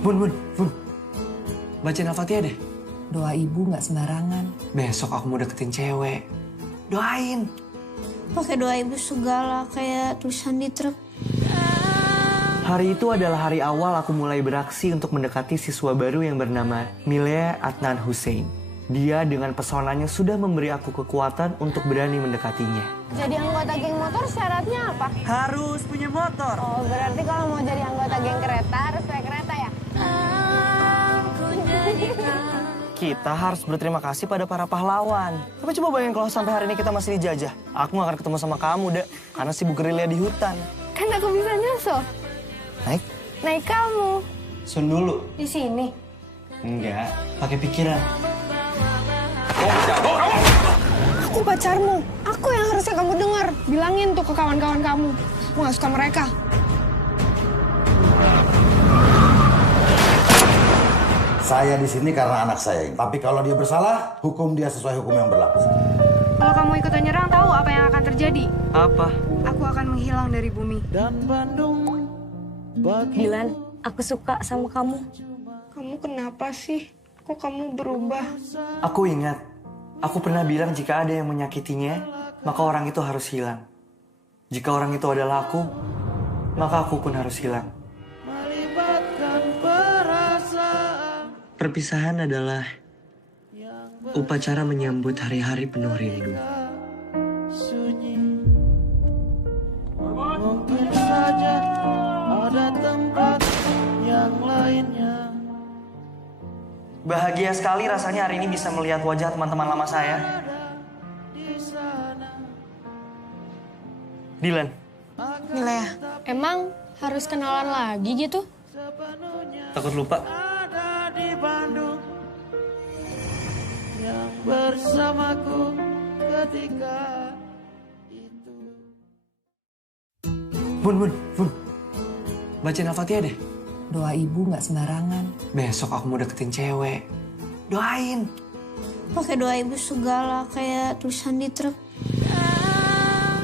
Bun. Bacain Al-Fatihah deh. Doa ibu nggak sembarangan. Besok aku mau deketin cewek. Doain. Pakai doa ibu segala kayak tulisan di truk. Hari itu adalah hari awal aku mulai beraksi untuk mendekati siswa baru yang bernama Milea Adnan Hussein. Dia dengan pesonanya sudah memberi aku kekuatan untuk berani mendekatinya. Jadi anggota geng motor syaratnya apa? Harus punya motor. Oh, berarti kalau mau jadi anggota geng kereta harus pakai kereta ya? Kita harus berterima kasih pada para pahlawan. Tapi coba bayangin kalau sampai hari ini kita masih dijajah. Aku gak akan ketemu sama kamu, Dek. Karena sibuk gerilya di hutan. Kan aku bisa nyusul. Naik Kamu. Sun dulu. Di sini. Enggak, pakai pikiran. Aku pacarmu. Aku yang harusnya kamu dengar. Bilangin tuh ke kawan-kawan kamu. Aku gak suka mereka. Saya di sini karena anak saya ini. Tapi kalau dia bersalah, hukum dia sesuai hukum yang berlaku. Kalau kamu ikut nyerang, tahu apa yang akan terjadi? Apa? Aku akan menghilang dari bumi. Dilan, aku suka sama kamu. Kamu kenapa sih? Kok kamu berubah? Aku ingat, aku pernah bilang jika ada yang menyakitinya, maka orang itu harus hilang. Jika orang itu adalah aku, maka aku pun harus hilang. Perpisahan adalah upacara menyambut hari-hari penuh rindu. Mungkin saja ada tempat yang lainnya. Bahagia sekali rasanya hari ini bisa melihat wajah teman-teman lama saya. Dilan. Milea, emang harus kenalan lagi gitu? Takut lupa. Ada di Bandung yang bersamaku ketika itu. Bun. Bacain Al-Fatihah deh. Doa ibu nggak sembarangan. Besok aku mau deketin cewek. Doain. Pakai doa ibu segala kayak tulisan di truk.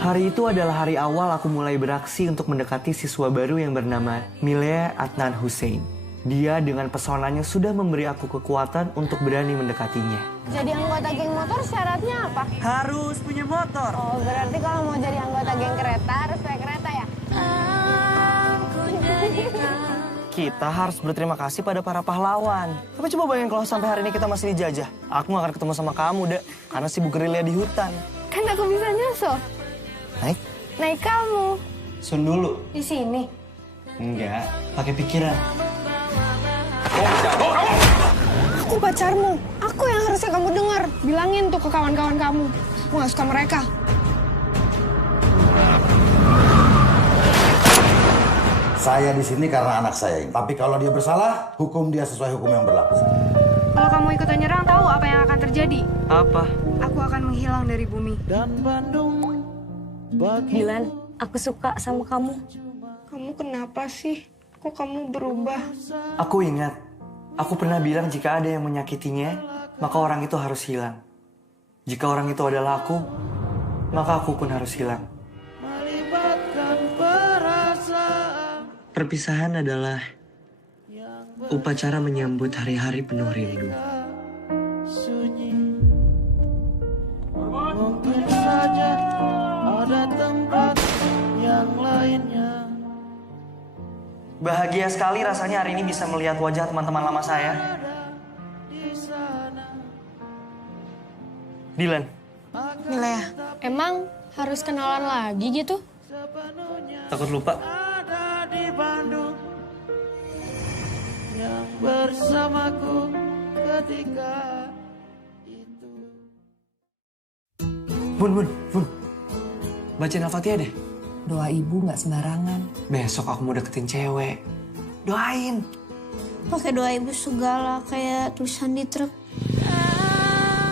Hari itu adalah hari awal aku mulai beraksi untuk mendekati siswa baru yang bernama Milea Adnan Hussein. Dia dengan pesonanya sudah memberi aku kekuatan untuk berani mendekatinya. Jadi anggota geng motor syaratnya apa? Harus punya motor. Oh, berarti kalau mau jadi anggota geng kereta harus pakai kereta ya? Kita harus berterima kasih pada para pahlawan. Tapi coba bayangin kalau sampai hari ini kita masih dijajah. Aku gak akan ketemu sama kamu, Dek. Karena sibuk gerilya di hutan. Kan aku bisa nyusul. Naik kamu. Sun dulu. Di sini. Enggak, pakai pikiran. Aku pacarmu. Aku yang harusnya kamu dengar. Bilangin tuh ke kawan-kawan kamu. Aku gak suka mereka. Saya di sini karena anak saya ini. Tapi kalau dia bersalah, hukum dia sesuai hukum yang berlaku. Kalau kamu ikut nyerang, tahu apa yang akan terjadi? Apa? Aku akan menghilang dari bumi. Dan Bandung bagi Dilan, aku suka sama kamu. Kamu kenapa sih? Kok kamu berubah? Aku ingat, aku pernah bilang jika ada yang menyakitinya, maka orang itu harus hilang. Jika orang itu adalah aku, maka aku pun harus hilang. melibatkan perasaan Perpisahan adalah upacara menyambut hari-hari penuh rindu. sunyi. Mungkin saja ada tempat yang lainnya. Bahagia sekali rasanya hari ini bisa melihat wajah teman-teman lama saya. Dilan. Milea, emang harus kenalan lagi gitu? Takut lupa. Ada di Bandung yang bersamaku ketika itu. Bun. Bacain Al-Fatihah deh. Doa ibu nggak sembarangan. Besok aku mau deketin cewek. Doain. Pakai doa ibu segala kayak tulisan di truk.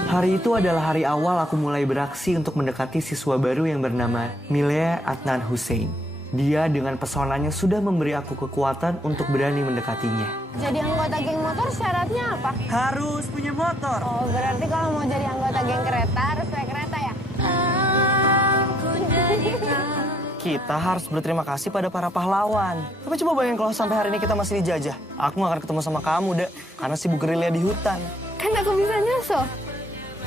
Hari itu adalah hari awal aku mulai beraksi untuk mendekati siswa baru yang bernama Milea Adnan Hussein. Dia dengan pesonanya sudah memberi aku kekuatan untuk berani mendekatinya. Jadi anggota geng motor syaratnya apa? Harus punya motor. Oh, berarti kalau mau jadi anggota geng kereta harus pakai kereta ya? Kita harus berterima kasih pada para pahlawan. Tapi coba bayangin kalau sampai hari ini kita masih dijajah. Aku gak akan ketemu sama kamu, Dek. Karena sibuk gerilya di hutan. Kan aku bisa nyusul.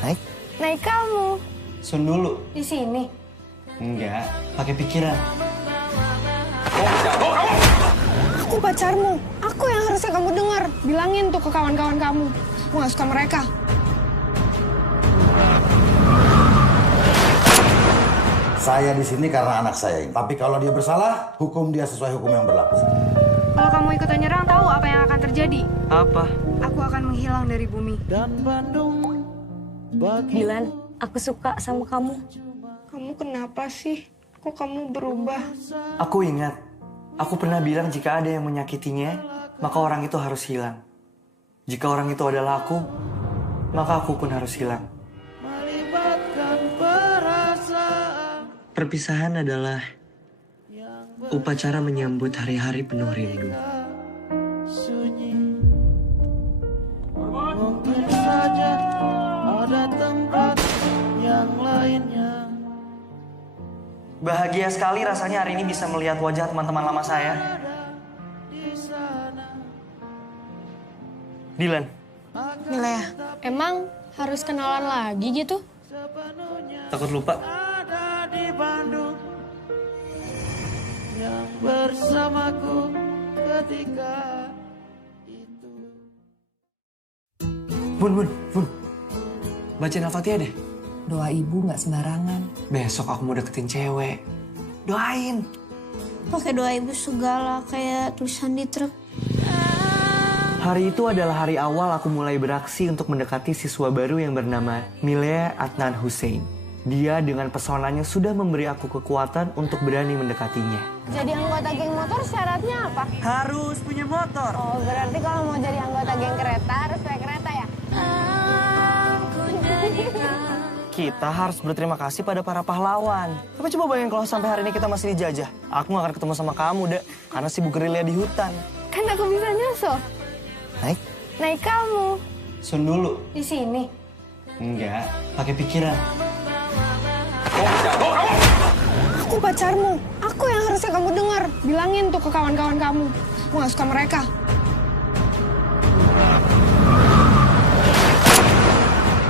Naik? Naik kamu. Sun dulu. Di sini. Enggak, pakai pikiran. Aku pacarmu. Aku yang harusnya kamu dengar. Bilangin tuh ke kawan-kawan kamu. Aku gak suka mereka. Saya di sini karena anak saya ini. Tapi kalau dia bersalah, hukum dia sesuai hukum yang berlaku. Kalau kamu ikutan nyerang, tahu apa yang akan terjadi? Apa? Aku akan menghilang dari bumi. Dan Bandung bagi Dilan, aku suka sama kamu. Kamu kenapa sih? Kok kamu berubah? Aku ingat. Aku pernah bilang jika ada yang menyakitinya, maka orang itu harus hilang. Jika orang itu adalah aku, maka aku pun harus hilang. melibatkan perasaan Perpisahan adalah upacara menyambut hari-hari penuh rindu. sunyi. Mungkin saja ada tempat yang lainnya. Bahagia sekali rasanya hari ini bisa melihat wajah teman-teman lama saya. Dilan, Milea, emang harus kenalan lagi gitu? takut lupa. Ada di Bandung yang bersamaku ketika itu. Bun. Bacain Al-Fatihah deh. Doa ibu nggak sembarangan. Besok aku mau deketin cewek. Doain. Pakai doa ibu segala kayak tulisan di truk. Hari itu adalah hari awal aku mulai beraksi untuk mendekati siswa baru yang bernama Milea Adnan Hussein. Dia dengan pesonanya sudah memberi aku kekuatan untuk berani mendekatinya. Jadi anggota geng motor syaratnya apa? Harus punya motor. Oh, berarti kalau mau jadi anggota geng kereta harus naik kereta ya? Kita harus berterima kasih pada para pahlawan. Tapi coba bayangin kalau sampai hari ini kita masih dijajah. Aku gak akan ketemu sama kamu, Dek. Karena sibuk gerilya di hutan. Kan aku bisa nyusul. Naik? Naik kamu. Sun dulu. Di sini. Enggak, pakai pikiran. Aku pacarmu. Aku yang harusnya kamu dengar. Bilangin tuh ke kawan-kawan kamu. Aku gak suka mereka.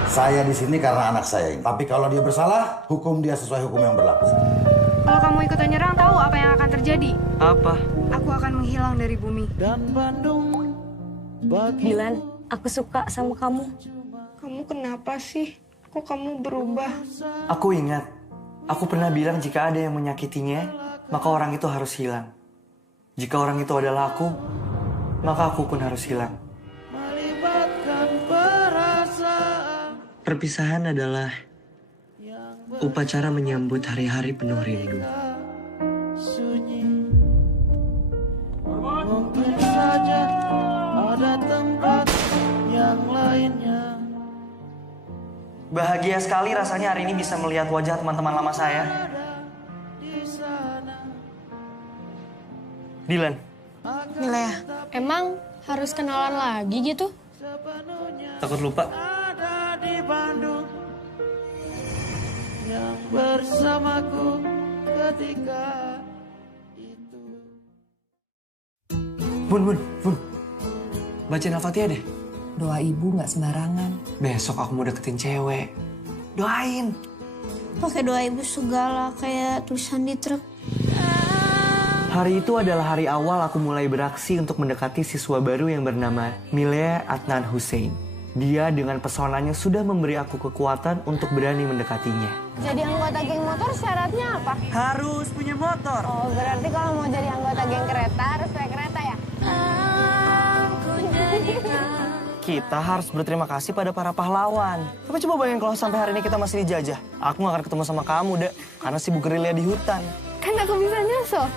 Saya di sini karena anak saya ini. Tapi kalau dia bersalah, hukum dia sesuai hukum yang berlaku. Kalau kamu ikutan nyerang, tahu apa yang akan terjadi? Apa? Aku akan menghilang dari bumi. Dan Bandung bagi Dilan, aku suka sama kamu. Kamu kenapa sih? Kok kamu berubah? Aku ingat. Aku pernah bilang jika ada yang menyakitinya, maka orang itu harus hilang. Jika orang itu adalah aku, maka aku pun harus hilang. melibatkan perasaan Perpisahan adalah upacara menyambut hari-hari penuh rindu. sunyi. Mungkin saja ada tempat yang lainnya. Bahagia sekali rasanya hari ini bisa melihat wajah teman-teman lama saya. Dilan, Milea, emang harus kenalan lagi gitu? takut lupa. Ada di Bandung yang bersamaku ketika itu. Bun. Bacain Al-Fatihah deh. Doa ibu nggak sembarangan. Besok aku mau deketin cewek. Doain. Pakai doa ibu segala kayak tulisan di truk. Hari itu adalah hari awal aku mulai beraksi untuk mendekati siswa baru yang bernama Milea Adnan Hussein. Dia dengan pesonanya sudah memberi aku kekuatan untuk berani mendekatinya. Jadi anggota geng motor syaratnya apa? Harus punya motor. Oh, berarti kalau mau jadi anggota geng kereta harus naik kereta ya? Kita harus berterima kasih pada para pahlawan. Tapi coba bayangin kalau sampai hari ini kita masih dijajah. Aku gak akan ketemu sama kamu, Dek. Karena sibuk gerilya di hutan. Kan aku bisa nyusul.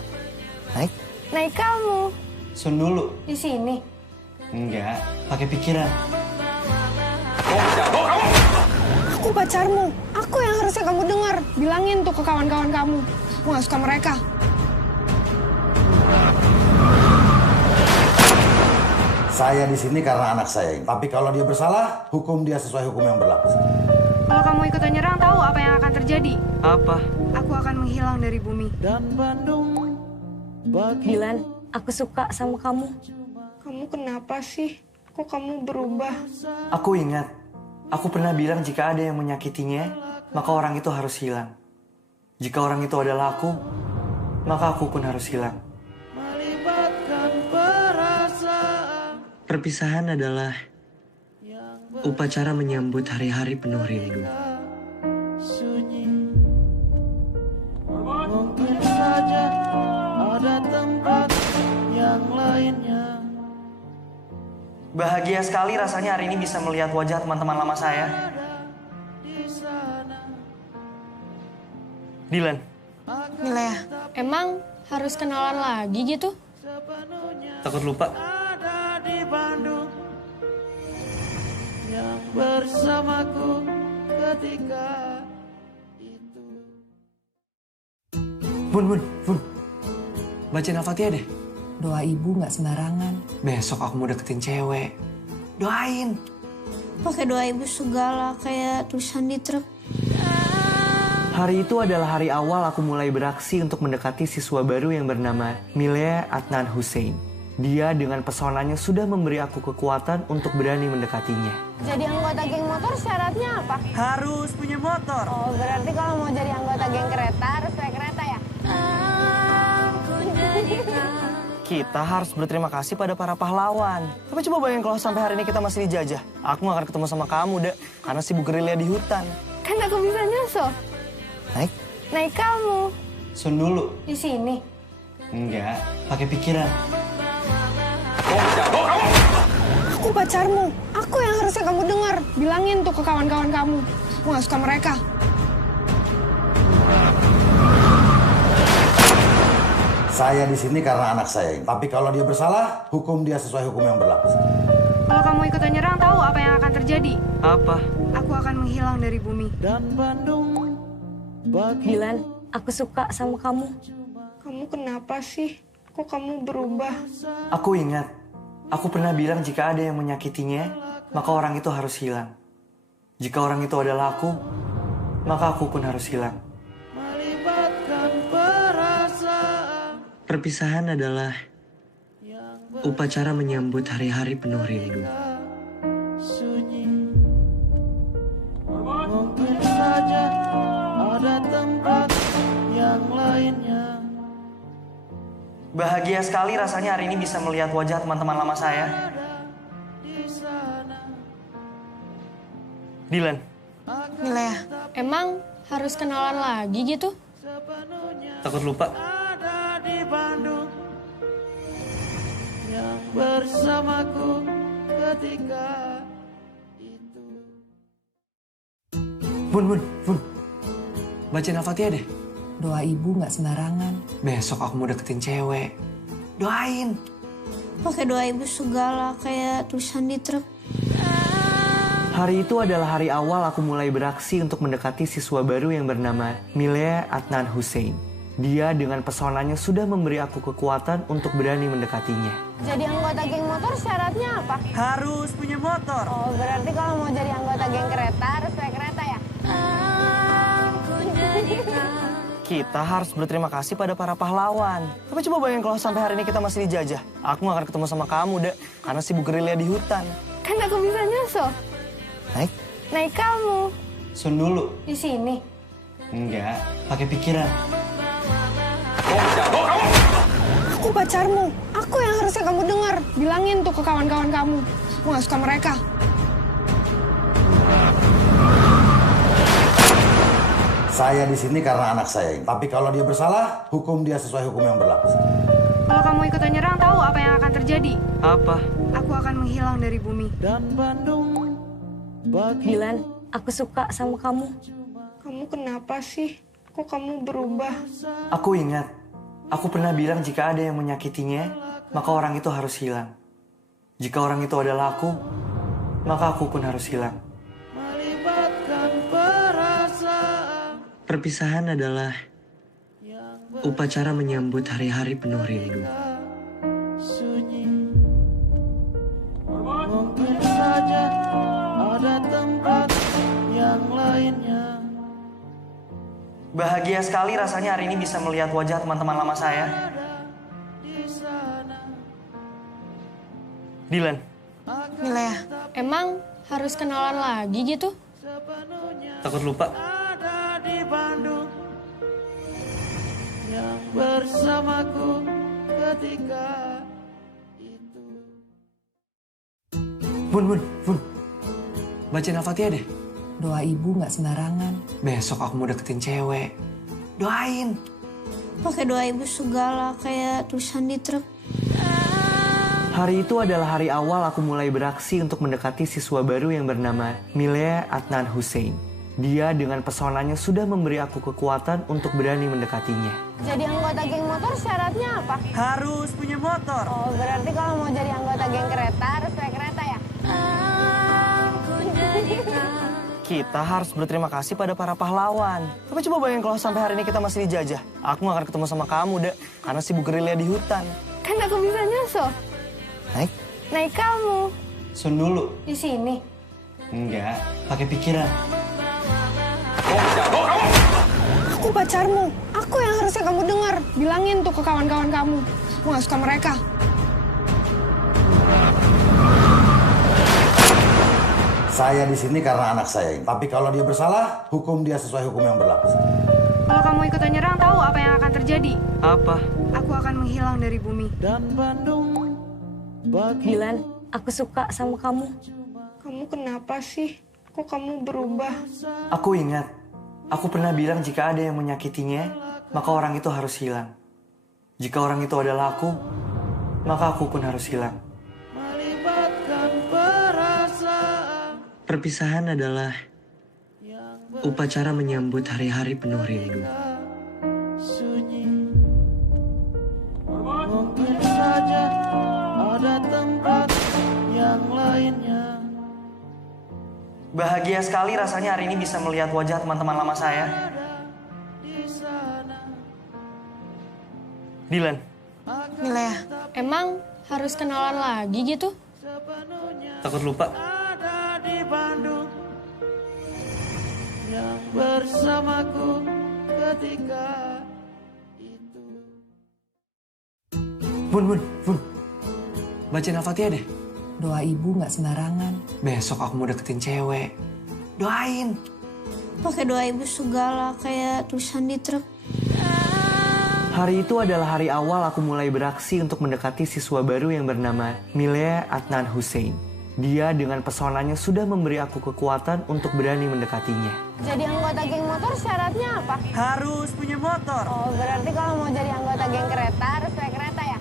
Naik? Naik kamu. Sun dulu. Di sini. Enggak, pakai pikiran. Aku pacarmu. Aku yang harusnya kamu dengar. Bilangin tuh ke kawan-kawan kamu. Aku gak suka mereka. Saya di sini karena anak saya ini. Tapi kalau dia bersalah, hukum dia sesuai hukum yang berlaku. Kalau Kalau kamu ikutan nyerang, tahu apa yang akan terjadi? Apa? Aku akan menghilang dari bumi. Dan Bandung bagi Dilan, aku suka sama kamu. Kamu kenapa sih? Kok kamu berubah? Aku ingat, aku pernah bilang jika ada yang menyakitinya, maka orang itu harus hilang. Jika orang itu adalah aku, maka aku pun harus hilang. melibatkan perasaan Perpisahan adalah upacara menyambut hari-hari penuh rindu. sunyi. Mungkin saja ada tempat yang lainnya. Bahagia sekali rasanya hari ini bisa melihat wajah teman-teman lama saya. Dilan, Milea, emang harus kenalan lagi gitu? takut lupa. Ada di Bandung yang bersamaku ketika itu. Bun. Bacain Al-Fatihah deh. Doa ibu nggak sembarangan. Besok aku mau deketin cewek. Doain. Pakai doa ibu segala kayak tulisan di truk. Hari itu adalah hari awal aku mulai beraksi untuk mendekati siswa baru yang bernama Milea Adnan Hussein. Dia dengan pesonanya sudah memberi aku kekuatan untuk berani mendekatinya. Jadi anggota geng motor syaratnya apa? Harus punya motor. Oh, berarti kalau mau jadi anggota geng kereta harus naik kereta ya? Kita harus berterima kasih pada para pahlawan. Tapi coba bayangin kalau sampai hari ini kita masih dijajah. Aku gak akan ketemu sama kamu, Dek. Karena sibuk gerilya di hutan. Kan aku bisa nyusul. Naik? Naik kamu. Sun dulu. Di sini. Enggak, pakai pikiran. Aku pacarmu. Aku yang harusnya kamu dengar. Bilangin tuh ke kawan-kawan kamu. Aku gak suka mereka. Saya di sini karena anak saya ini. Tapi kalau dia bersalah, hukum dia sesuai hukum yang berlaku. Kalau kamu ikutan nyerang, tahu apa yang akan terjadi? Apa? Aku akan menghilang dari bumi. Dan Bandung bagi Dilan, aku suka sama kamu. Kamu kenapa sih? Kok kamu berubah? Aku ingat, aku pernah bilang jika ada yang menyakitinya, maka orang itu harus hilang. Jika orang itu adalah aku, maka aku pun harus hilang. melibatkan perasaan Perpisahan adalah upacara menyambut hari-hari penuh rindu. sunyi. Mungkin saja ada tempat yang lainnya. Bahagia sekali rasanya hari ini bisa melihat wajah teman-teman lama saya. Dilan, Milea, emang harus kenalan lagi gitu? takut lupa. Ada di Bandung yang bersamaku ketika itu. Bun. Bacain Al-Fatihah deh. Doa ibu nggak sembarangan. Besok aku mau deketin cewek. Doain. Pakai doa ibu segala kayak tulisan di truk. Hari itu adalah hari awal aku mulai beraksi untuk mendekati siswa baru yang bernama Milea Adnan Hussein. Dia dengan pesonanya sudah memberi aku kekuatan untuk berani mendekatinya. Jadi anggota geng motor syaratnya apa? Harus punya motor. Oh, berarti kalau mau jadi anggota geng kereta harus naik kereta ya? Kita harus berterima kasih pada para pahlawan. Tapi coba bayangin kalau sampai hari ini kita masih dijajah. Aku gak akan ketemu sama kamu, Dek. Karena sibuk gerilya di hutan. Kan aku bisa nyusul. Naik? Naik kamu. Sun dulu. Di sini. Enggak, pakai pikiran. Aku pacarmu. Aku yang harusnya kamu dengar. Bilangin tuh ke kawan-kawan kamu. Aku gak suka mereka. Saya di sini karena anak saya ini. Tapi kalau dia bersalah, hukum dia sesuai hukum yang berlaku. Kalau kamu ikutan nyerang, tahu apa yang akan terjadi? Apa? Aku akan menghilang dari bumi. Dan Bandung bagi Dilan, aku suka sama kamu. Kamu kenapa sih? Kok kamu berubah? Aku ingat, aku pernah bilang jika ada yang menyakitinya, maka orang itu harus hilang. Jika orang itu adalah aku, maka aku pun harus hilang. melibatkan perasaan Perpisahan adalah upacara menyambut hari-hari penuh rindu. sunyi. Mungkin saja ada tempat yang lain Bahagia sekali rasanya hari ini bisa melihat wajah teman-teman lama saya. Dylan. Milea, emang harus kenalan lagi gitu? Takut lupa? Ada di Bandung yang bersamaku ketika itu. Bun. Bacain Al-Fatihah deh. Doa ibu nggak sembarangan. Besok aku mau deketin cewek. Doain. Pakai doa ibu segala kayak tulisan di truk. Hari itu adalah hari awal aku mulai beraksi untuk mendekati siswa baru yang bernama Milea Adnan Hussein. Dia dengan pesonanya sudah memberi aku kekuatan untuk berani mendekatinya. Jadi anggota geng motor syaratnya apa? Harus punya motor. Oh, berarti kalau mau jadi anggota geng kereta harus pakai kereta ya? Kita harus berterima kasih pada para pahlawan. Tapi coba bayangin kalau sampai hari ini kita masih dijajah. Aku gak akan ketemu sama kamu, Dek. Karena sibuk gerilya di hutan. Kan aku bisa nyusul. Naik kamu. Sun dulu. Di sini. Enggak, pakai pikiran. Aku pacarmu. Aku yang harusnya kamu dengar. Bilangin tuh ke kawan-kawan kamu. Aku gak suka mereka. Saya di sini karena anak saya ini. Tapi kalau dia bersalah, hukum dia sesuai hukum yang berlaku. Kalau kamu ikutan nyerang, tahu apa yang akan terjadi? Apa? Aku akan menghilang dari bumi. Dan Bandung bagi Dylan, aku suka sama kamu. Kamu kenapa sih? Kok kamu berubah? Aku ingat, aku pernah bilang jika ada yang menyakitinya, maka orang itu harus hilang. Jika orang itu adalah aku, maka aku pun harus hilang. melibatkan perasaan Perpisahan adalah upacara menyambut hari-hari penuh rindu. sunyi. Mungkin saja ada tempat yang lainnya. Bahagia sekali rasanya hari ini bisa melihat wajah teman-teman lama saya. Dylan. Milea, emang harus kenalan lagi gitu? Takut lupa? Ada di Bandung yang bersamaku ketika itu. Bun. Bacain Al-Fatihah deh. Doa ibu nggak sembarangan. Besok aku mau deketin cewek. Doain. Pakai doa ibu segala kayak tulisan di truk. Hari itu adalah hari awal aku mulai beraksi untuk mendekati siswa baru yang bernama Milea Adnan Hussein. Dia dengan pesonanya sudah memberi aku kekuatan untuk berani mendekatinya. Jadi anggota geng motor syaratnya apa? Harus punya motor. Oh, berarti kalau mau jadi anggota geng kereta harus pakai kereta ya?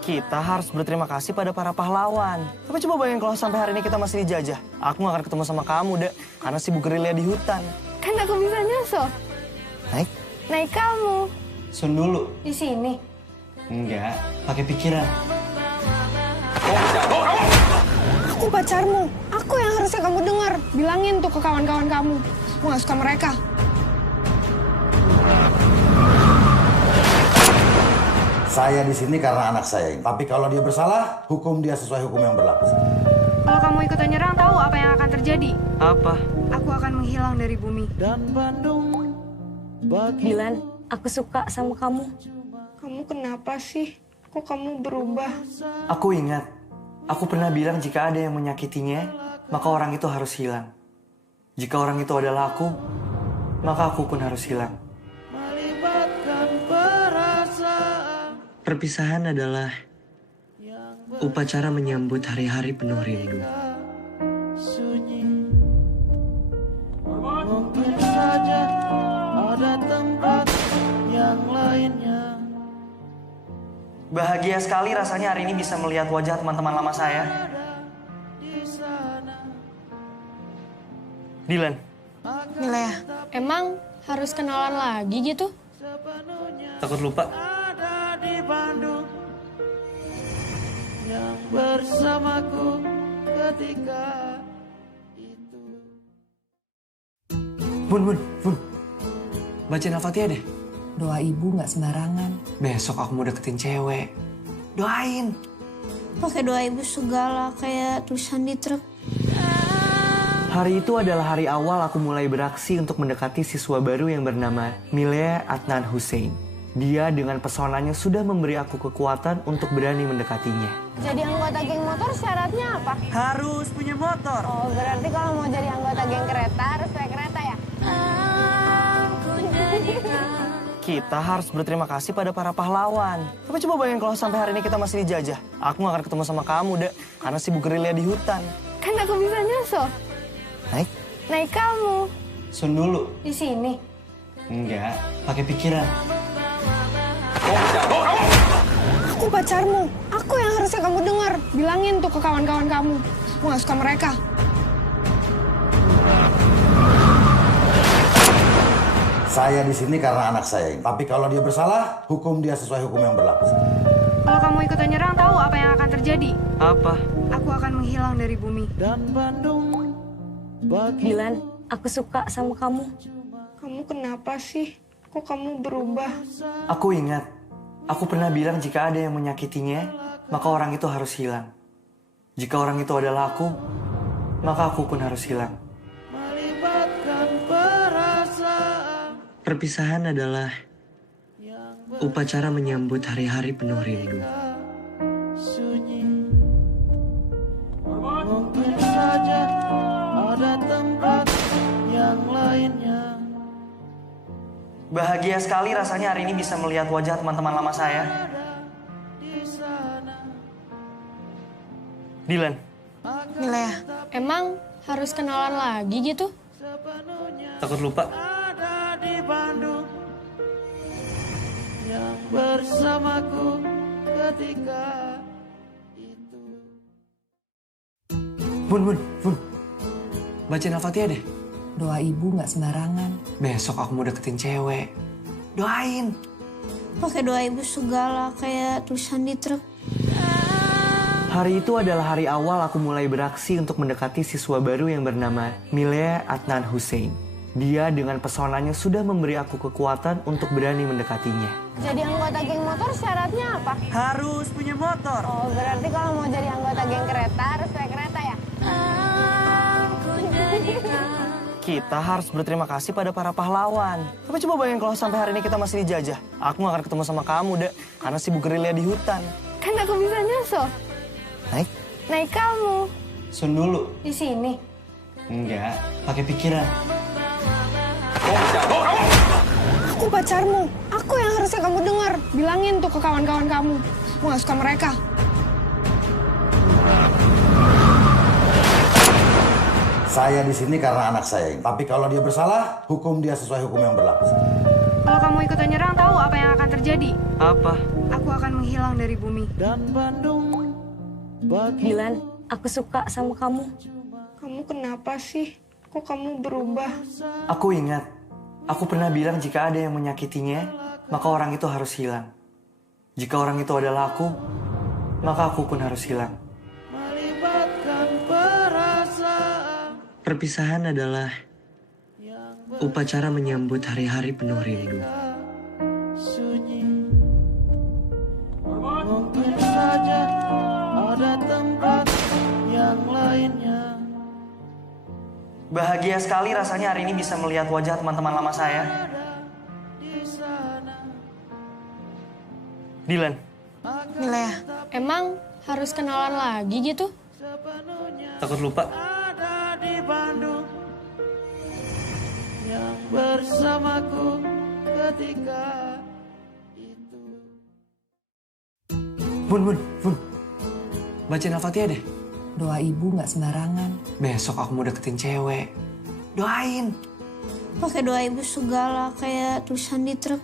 Kita harus berterima kasih pada para pahlawan. Tapi coba bayangin kalau sampai hari ini kita masih dijajah. Aku gak akan ketemu sama kamu, Dek. Karena sibuk gerilya di hutan. Kan aku bisa nyusul. Naik kamu. Sun dulu. Di sini. Enggak, pakai pikiran. Aku pacarmu. Aku yang harusnya kamu dengar. Bilangin tuh ke kawan-kawan kamu. Aku gak suka mereka. Saya di sini karena anak saya ini. Tapi kalau dia bersalah, hukum dia sesuai hukum yang berlaku. Kalau kamu ikutan nyerang, tahu apa yang akan terjadi? Apa? Aku akan menghilang dari bumi. Dan Bandung bagi Dylan, aku suka sama kamu. Kamu kenapa sih? Kok kamu berubah? Aku ingat, aku pernah bilang jika ada yang menyakitinya, maka orang itu harus hilang. Jika orang itu adalah aku, maka aku pun harus hilang. melibatkan perasaan Perpisahan adalah upacara menyambut hari-hari penuh rindu. sunyi. Mungkin saja ada tempat yang lainnya. Bahagia sekali rasanya hari ini bisa melihat wajah teman-teman lama saya. Dylan. Milea, emang harus kenalan lagi gitu? Takut lupa? Ada di Bandung yang bersamaku ketika itu. Bun. Bacain Al-Fatihah deh. Doa ibu nggak sembarangan. Besok aku mau deketin cewek. Doain. Pakai doa ibu segala kayak tulisan di truk. Hari itu adalah hari awal aku mulai beraksi untuk mendekati siswa baru yang bernama Milea Adnan Hussein. Dia dengan pesonanya sudah memberi aku kekuatan untuk berani mendekatinya. Jadi anggota geng motor syaratnya apa? Harus punya motor. Oh, berarti kalau mau jadi anggota geng kereta harus naik kereta ya? Kita harus berterima kasih pada para pahlawan. Tapi coba bayangin kalau sampai hari ini kita masih dijajah. Aku gak akan ketemu sama kamu, Dek. Karena sibuk gerilya di hutan. Kan aku bisa nyusul. Naik? Naik kamu. Sun dulu. Di sini. Enggak, pakai pikiran. Aku pacarmu. Aku yang harusnya kamu dengar. Bilangin tuh ke kawan-kawan kamu. Aku gak suka mereka. Saya di sini karena anak saya ini. Tapi kalau dia bersalah, hukum dia sesuai hukum yang berlaku. Kalau kamu ikutan nyerang, tahu apa yang akan terjadi? Apa? Aku akan menghilang dari bumi. Dan Bandung bagi Dilan, aku suka sama kamu. Kamu kenapa sih? Kok kamu berubah? Aku ingat, aku pernah bilang jika ada yang menyakitinya, maka orang itu harus hilang. Jika orang itu adalah aku, maka aku pun harus hilang. melibatkan perasaan Perpisahan adalah upacara menyambut hari-hari penuh rindu. sunyi. Mungkin saja ada tempat yang lainnya. Bahagia sekali rasanya hari ini bisa melihat wajah teman-teman lama saya. Dilan, Milea, emang harus kenalan lagi gitu? takut lupa. Ada di Bandung yang bersamaku ketika itu. Bun. Bacain Al-Fatihah deh. Doa ibu nggak sembarangan. Besok aku mau deketin cewek. Doain. Pakai doa ibu segala kayak tulisan di truk. Hari itu adalah hari awal aku mulai beraksi untuk mendekati siswa baru yang bernama Milea Adnan Hussein. Dia dengan pesonanya sudah memberi aku kekuatan untuk berani mendekatinya. Jadi anggota geng motor syaratnya apa? Harus punya motor. Oh, berarti kalau mau jadi anggota geng kereta harus naik kereta ya? Kita harus berterima kasih pada para pahlawan. Tapi coba bayangin kalau sampai hari ini kita masih dijajah. Aku gak akan ketemu sama kamu, Dek. Karena sibuk gerilya di hutan. Kan aku bisa nyusul. Naik? Naik kamu. Sun dulu. Di sini. Enggak, pakai pikiran. Aku pacarmu. Aku yang harusnya kamu dengar. Bilangin tuh ke kawan-kawan kamu. Aku gak suka mereka. Saya di sini karena anak saya ini. Tapi kalau dia bersalah, hukum dia sesuai hukum yang berlaku. Kalau kamu ikutan nyerang, tahu apa yang akan terjadi? Apa? Aku akan menghilang dari bumi. Dan Bandung bagi Dilan, aku suka sama kamu. Kamu kenapa sih? Kok kamu berubah? Aku ingat, aku pernah bilang jika ada yang menyakitinya, maka orang itu harus hilang. Jika orang itu adalah aku, maka aku pun harus hilang. melibatkan perasaan Perpisahan adalah upacara menyambut hari-hari penuh rindu. sunyi. Mungkin saja ada tempat yang lainnya. Bahagia sekali rasanya hari ini bisa melihat wajah teman-teman lama saya. Dilan, Milea, emang harus kenalan lagi gitu? takut lupa. Ada di Bandung yang bersamaku ketika itu. Bun. Bacain Al-Fatihah deh. Doa ibu nggak sembarangan. Besok aku mau deketin cewek. Doain. Pakai doa ibu segala kayak tulisan di truk.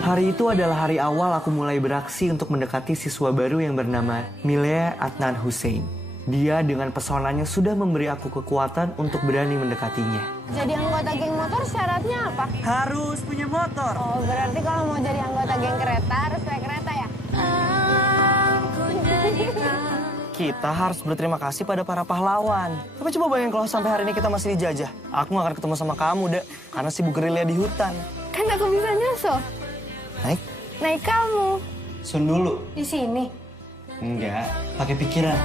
Hari itu adalah hari awal aku mulai beraksi untuk mendekati siswa baru yang bernama Milea Adnan Hussein. Dia dengan pesonanya sudah memberi aku kekuatan untuk berani mendekatinya. Jadi anggota geng motor syaratnya apa? Harus punya motor. Oh, berarti kalau mau jadi anggota geng kereta harus naik kereta ya? Kita harus berterima kasih pada para pahlawan. Tapi coba bayangin kalau sampai hari ini kita masih dijajah. Aku gak akan ketemu sama kamu, Dek. Karena sibuk gerilya di hutan. Kan aku bisa nyusul. Naik? Naik kamu. Sun dulu. Di sini. Enggak, pakai pikiran.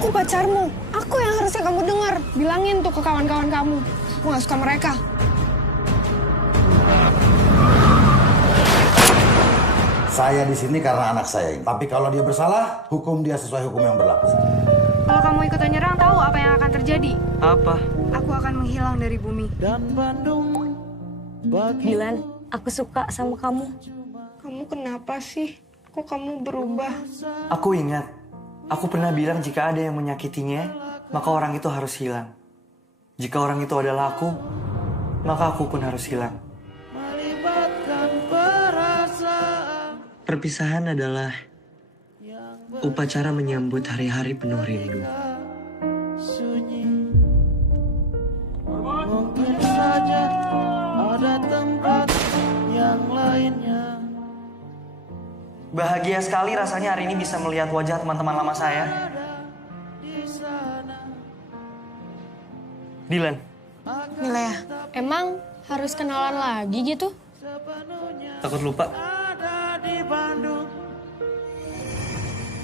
Aku pacarmu. Aku yang harusnya kamu dengar. Bilangin tuh ke kawan-kawan kamu. Aku gak suka mereka. Saya di sini karena anak saya ini. Tapi kalau dia bersalah, hukum dia sesuai hukum yang berlaku. Kalau kamu ikutan nyerang, tahu apa yang akan terjadi? Apa? Aku akan menghilang dari bumi. Dan Bandung bagi Dilan, aku suka sama kamu. Kamu kenapa sih? Kok kamu berubah? Aku ingat, aku pernah bilang jika ada yang menyakitinya, maka orang itu harus hilang. Jika orang itu adalah aku, maka aku pun harus hilang. melibatkan perasaan Perpisahan adalah upacara menyambut hari-hari penuh rindu. sunyi. Mungkin saja ada tempat yang lainnya. Bahagia sekali rasanya hari ini bisa melihat wajah teman-teman lama saya. Dilan, Milea, emang harus kenalan lagi gitu? takut lupa. Ada di Bandung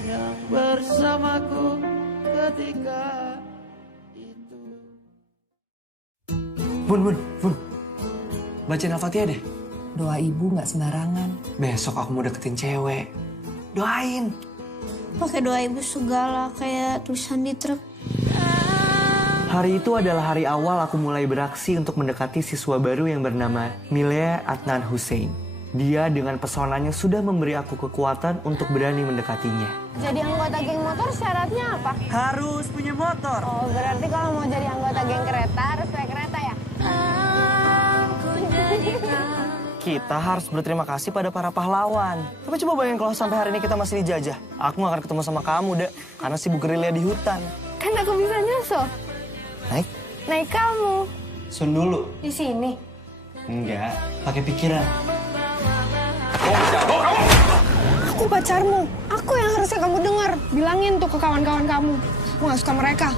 yang bersamaku ketika itu. Bun. Bacain Al-Fatihah deh. Doa ibu nggak sembarangan. Besok aku mau deketin cewek. Doain. Pakai doa ibu segala kayak tulisan di truk. Hari itu adalah hari awal aku mulai beraksi untuk mendekati siswa baru yang bernama Milea Adnan Hussein. Dia dengan pesonanya sudah memberi aku kekuatan untuk berani mendekatinya. Jadi anggota geng motor syaratnya apa? Harus punya motor. Oh, berarti kalau mau jadi anggota geng kereta harus pakai kereta ya? Kita harus berterima kasih pada para pahlawan. Tapi coba bayangin kalau sampai hari ini kita masih dijajah. Aku gak akan ketemu sama kamu, Dek. Karena sibuk gerilya di hutan. Kan aku bisa nyusul. Naik Kamu. sun dulu. Di sini. Enggak, pakai pikiran. Aku pacarmu. Aku yang harusnya kamu dengar. Bilangin tuh ke kawan-kawan kamu. Aku gak suka mereka.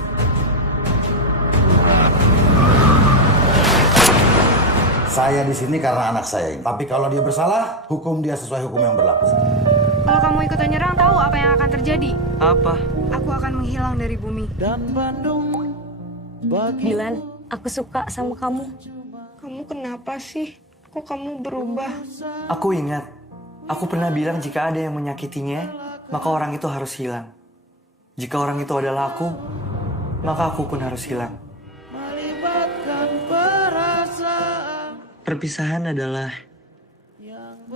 Saya di sini karena anak saya ini. Tapi kalau dia bersalah, hukum dia sesuai hukum yang berlaku. Kalau kamu ikutan nyerang, tahu apa yang akan terjadi? Apa? Aku akan menghilang dari bumi. Dan Bandung bagi Dilan, aku suka sama kamu. Kamu kenapa sih? Kok kamu berubah? Aku ingat, aku pernah bilang jika ada yang menyakitinya, maka orang itu harus hilang. Jika orang itu adalah aku, maka aku pun harus hilang. melibatkan perasaan Perpisahan adalah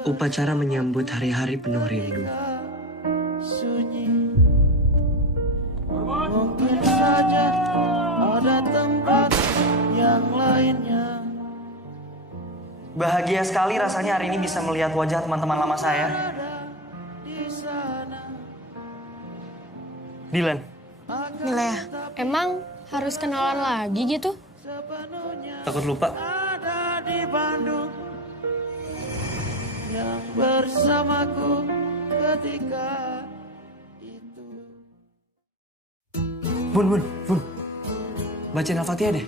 upacara menyambut hari-hari penuh rindu. sunyi. Mungkin saja ada tempat yang lainnya. Bahagia sekali rasanya hari ini bisa melihat wajah teman-teman lama saya. Dilan, Milea, emang harus kenalan lagi gitu? takut lupa. Ada di Bandung yang bersamaku ketika itu. Bun. Bacain Al-Fatihah deh.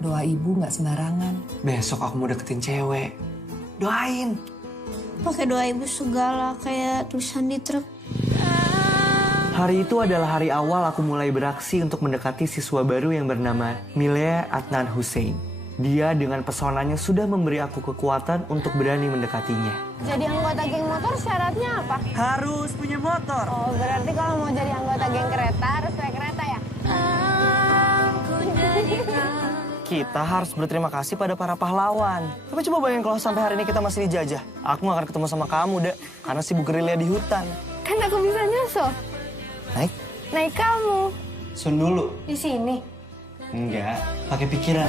Doa ibu nggak sembarangan. Besok aku mau deketin cewek. Doain. Pakai doa ibu segala kayak tulisan di truk. Hari itu adalah hari awal aku mulai beraksi untuk mendekati siswa baru yang bernama Milea Adnan Hussein. Dia dengan pesonanya sudah memberi aku kekuatan untuk berani mendekatinya. Jadi anggota geng motor syaratnya apa? Harus punya motor. Oh, berarti kalau mau jadi anggota geng kereta harus pakai kereta ya? Kita harus berterima kasih pada para pahlawan. Tapi coba bayangin kalau sampai hari ini kita masih dijajah. Aku gak akan ketemu sama kamu, Dek. Karena sibuk gerilya di hutan. Kan aku bisa nyusul. Naik kamu. Sun dulu. Di sini. Enggak, pakai pikiran.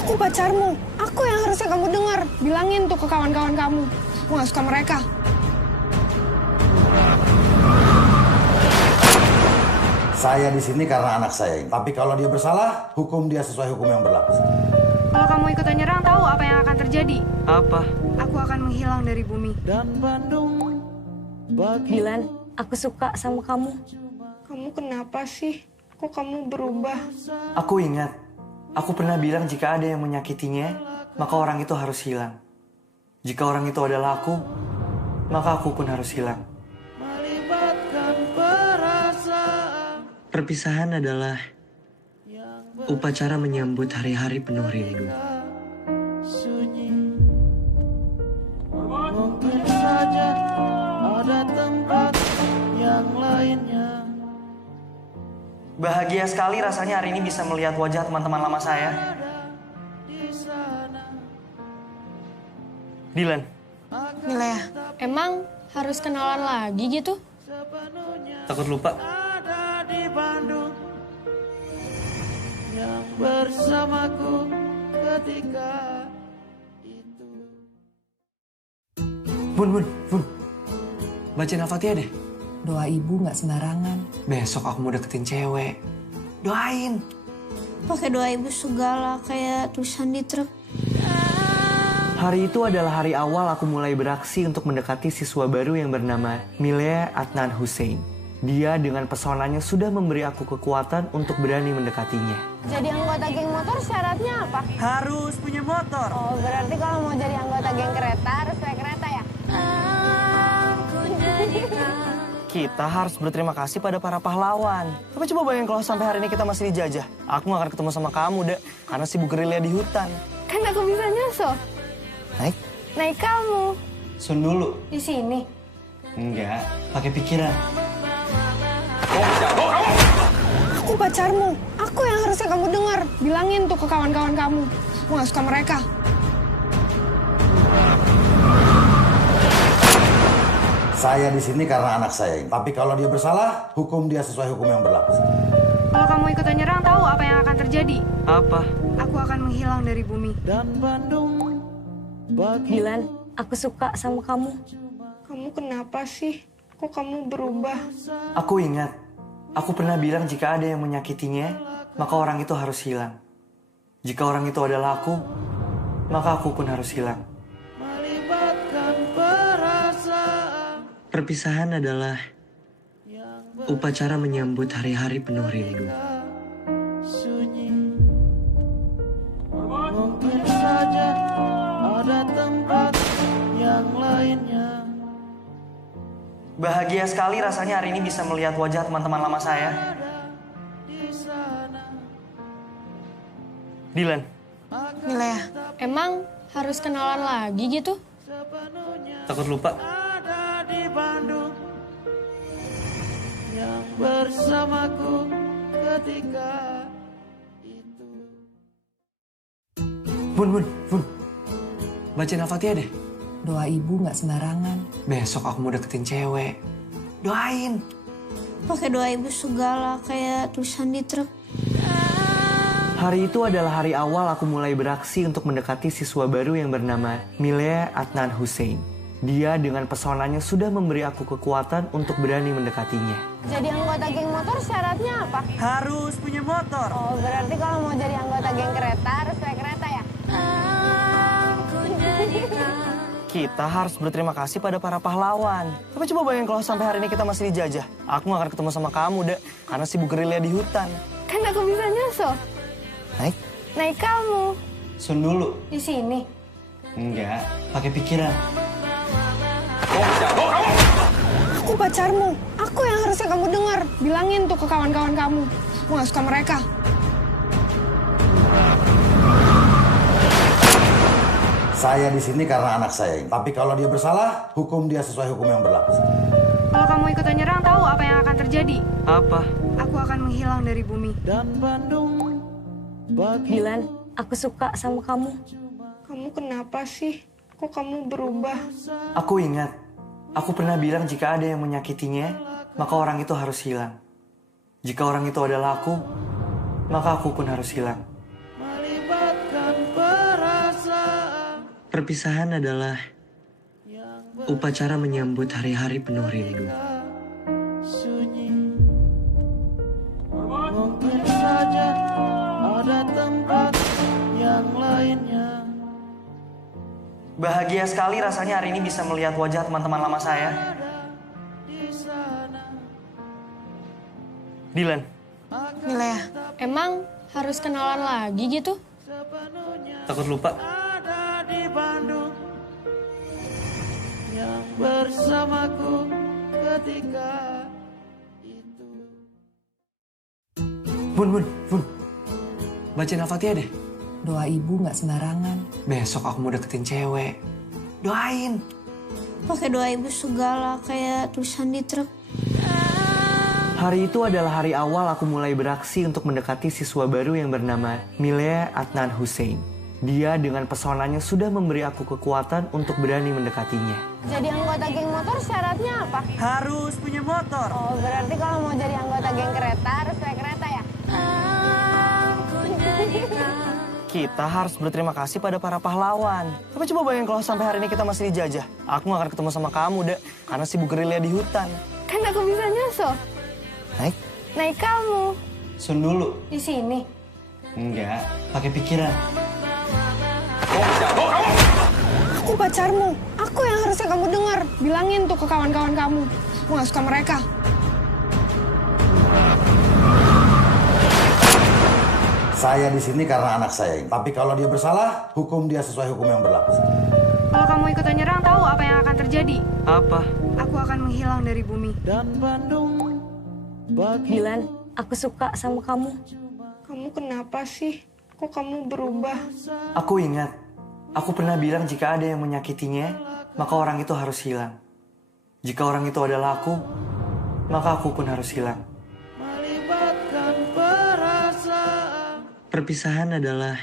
Aku pacarmu. Aku yang harusnya kamu dengar. Bilangin tuh ke kawan-kawan kamu. Aku gak suka mereka. Saya di sini karena anak saya ini. Tapi kalau dia bersalah, hukum dia sesuai hukum yang berlaku. Kalau kamu ikutan nyerang, tahu apa yang akan terjadi? Apa? Aku akan menghilang dari bumi. Dan Bandung bagi Dilan, aku suka sama kamu. Kamu kenapa sih? Kok kamu berubah? Aku ingat, aku pernah bilang jika ada yang menyakitinya, maka orang itu harus hilang. Jika orang itu adalah aku, maka aku pun harus hilang. melibatkan Perpisahan adalah upacara menyambut hari-hari penuh rindu. sunyi. Mungkin saja ada tempat yang lainnya. Bahagia sekali rasanya hari ini bisa melihat wajah teman-teman lama saya. Dylan, Milea, emang harus kenalan lagi gitu? takut lupa. Ada di Bandung yang bersamaku ketika itu. Bun. Bacain Al-Fatihah deh. Doa ibu nggak sembarangan. Besok aku mau deketin cewek. Doain. Pakai doa ibu segala kayak tulisan di truk. Hari itu adalah hari awal aku mulai beraksi untuk mendekati siswa baru yang bernama Milea Adnan Hussein. Dia dengan pesonanya sudah memberi aku kekuatan untuk berani mendekatinya. Jadi anggota geng motor syaratnya apa? Harus punya motor. Oh, berarti kalau mau jadi anggota geng kereta harus naik kereta ya? Kita harus berterima kasih pada para pahlawan. Tapi coba bayangin kalau sampai hari ini kita masih dijajah. Aku gak akan ketemu sama kamu, Dek. Karena sibuk gerilya di hutan. Kan aku bisa nyusul. Naik? Naik kamu. Sun dulu. Di sini. Enggak, pakai pikiran. Aku pacarmu. Aku yang harusnya kamu dengar. Bilangin tuh ke kawan-kawan kamu. Aku gak suka mereka. Saya di sini karena anak saya ini. Tapi kalau dia bersalah, hukum dia sesuai hukum yang berlaku. Kalau kamu ikutan nyerang, tahu apa yang akan terjadi? Apa? Aku akan menghilang dari bumi. Dan Bandung bagi Dylan, aku suka sama kamu. Kamu kenapa sih? Kok kamu berubah? Aku ingat, aku pernah bilang jika ada yang menyakitinya, maka orang itu harus hilang. Jika orang itu adalah aku, maka aku pun harus hilang. melibatkan perasaan Perpisahan adalah upacara menyambut hari-hari penuh rindu. sunyi. Mungkin saja ada tempat yang lainnya. Bahagia sekali rasanya hari ini bisa melihat wajah teman-teman lama saya. Dylan, Milea, emang harus kenalan lagi gitu? takut lupa. Ada di Bandung yang bersamaku ketika itu. Bun. Bacain Al-Fatihah deh. Doa ibu nggak sembarangan. Besok aku mau deketin cewek. Doain. Pakai doa ibu segala kayak tulisan di truk. Hari itu adalah hari awal aku mulai beraksi untuk mendekati siswa baru yang bernama Milea Adnan Hussein. Dia dengan pesonanya sudah memberi aku kekuatan untuk berani mendekatinya. Jadi anggota geng motor syaratnya apa? Harus punya motor. Oh, berarti kalau mau jadi anggota geng kereta harus naik kereta ya? Kita harus berterima kasih pada para pahlawan. Tapi coba bayangin kalau sampai hari ini kita masih dijajah. Aku gak akan ketemu sama kamu, Dek. Karena sibuk gerilya di hutan. Kan aku bisa nyusul. Naik? Naik kamu. Sun dulu. Di sini. Enggak, pakai pikiran. Aku pacarmu. Aku yang harusnya kamu dengar. Bilangin tuh ke kawan-kawan kamu. Aku gak suka mereka. Saya di sini karena anak saya ini. Tapi kalau dia bersalah, hukum dia sesuai hukum yang berlaku. Kalau kamu ikutan nyerang, tahu apa yang akan terjadi? Apa? Aku akan menghilang dari bumi. Dan Bandung bagi Dylan, aku suka sama kamu. Kamu kenapa sih? Kok kamu berubah? Aku ingat, aku pernah bilang jika ada yang menyakitinya, maka orang itu harus hilang. Jika orang itu adalah aku, maka aku pun harus hilang. melibatkan perasaan Perpisahan adalah upacara menyambut hari-hari penuh rindu. sunyi. Mungkin saja ada tempat yang lainnya. Bahagia sekali rasanya hari ini bisa melihat wajah teman-teman lama saya. Dylan, Milea, emang harus kenalan lagi gitu? takut lupa. Ada di Bandung yang bersamaku ketika Bun. Bacain Al-Fatihah deh. Doa ibu nggak sembarangan. Besok aku mau deketin cewek. Doain. Pakai doa ibu segala kayak tulisan di truk. Hari itu adalah hari awal aku mulai beraksi untuk mendekati siswa baru yang bernama Milea Adnan Hussein. Dia dengan pesonanya sudah memberi aku kekuatan untuk berani mendekatinya. Jadi anggota geng motor syaratnya apa? Harus punya motor. Oh, berarti kalau mau jadi anggota geng kereta harus naik kereta ya? Kita harus berterima kasih pada para pahlawan. Tapi coba bayangin kalau sampai hari ini kita masih dijajah. Aku gak akan ketemu sama kamu, Dek. Karena sibuk gerilya di hutan. Kan aku bisa nyusul. Naik kamu. Sun dulu. Di sini. Enggak, pakai pikiran. Aku pacarmu. Aku yang harusnya kamu dengar. Bilangin tuh ke kawan-kawan kamu. Aku gak suka mereka. Saya di sini karena anak saya ini. Tapi kalau dia bersalah, hukum dia sesuai hukum yang berlaku. Kalau kamu ikut nyerang, tahu apa yang akan terjadi? Apa? Aku akan menghilang dari bumi. Dan Bandung bagi Dilan, aku suka sama kamu. Kamu kenapa sih? Kok kamu berubah? Aku ingat, aku pernah bilang jika ada yang menyakitinya, maka orang itu harus hilang. Jika orang itu adalah aku, maka aku pun harus hilang. melibatkan perasaan Perpisahan adalah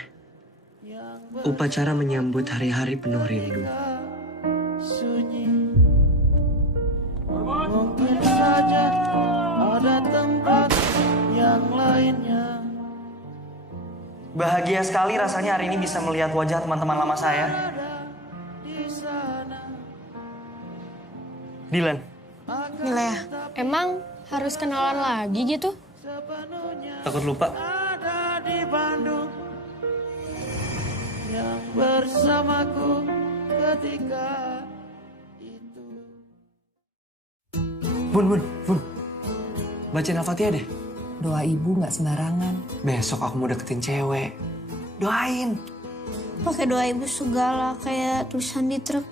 upacara menyambut hari-hari penuh rindu. sunyi. Mungkin saja ada tempat yang lainnya. Bahagia sekali rasanya hari ini bisa melihat wajah teman-teman lama saya. Dilan, Milea, emang harus kenalan lagi gitu? takut lupa. Ada di Bandung yang bersamaku ketika itu. Bun. Bacain Al-Fatihah deh. Doa ibu nggak sembarangan. Besok aku mau deketin cewek. Doain. Pakai doa ibu segala kayak tulisan di truk.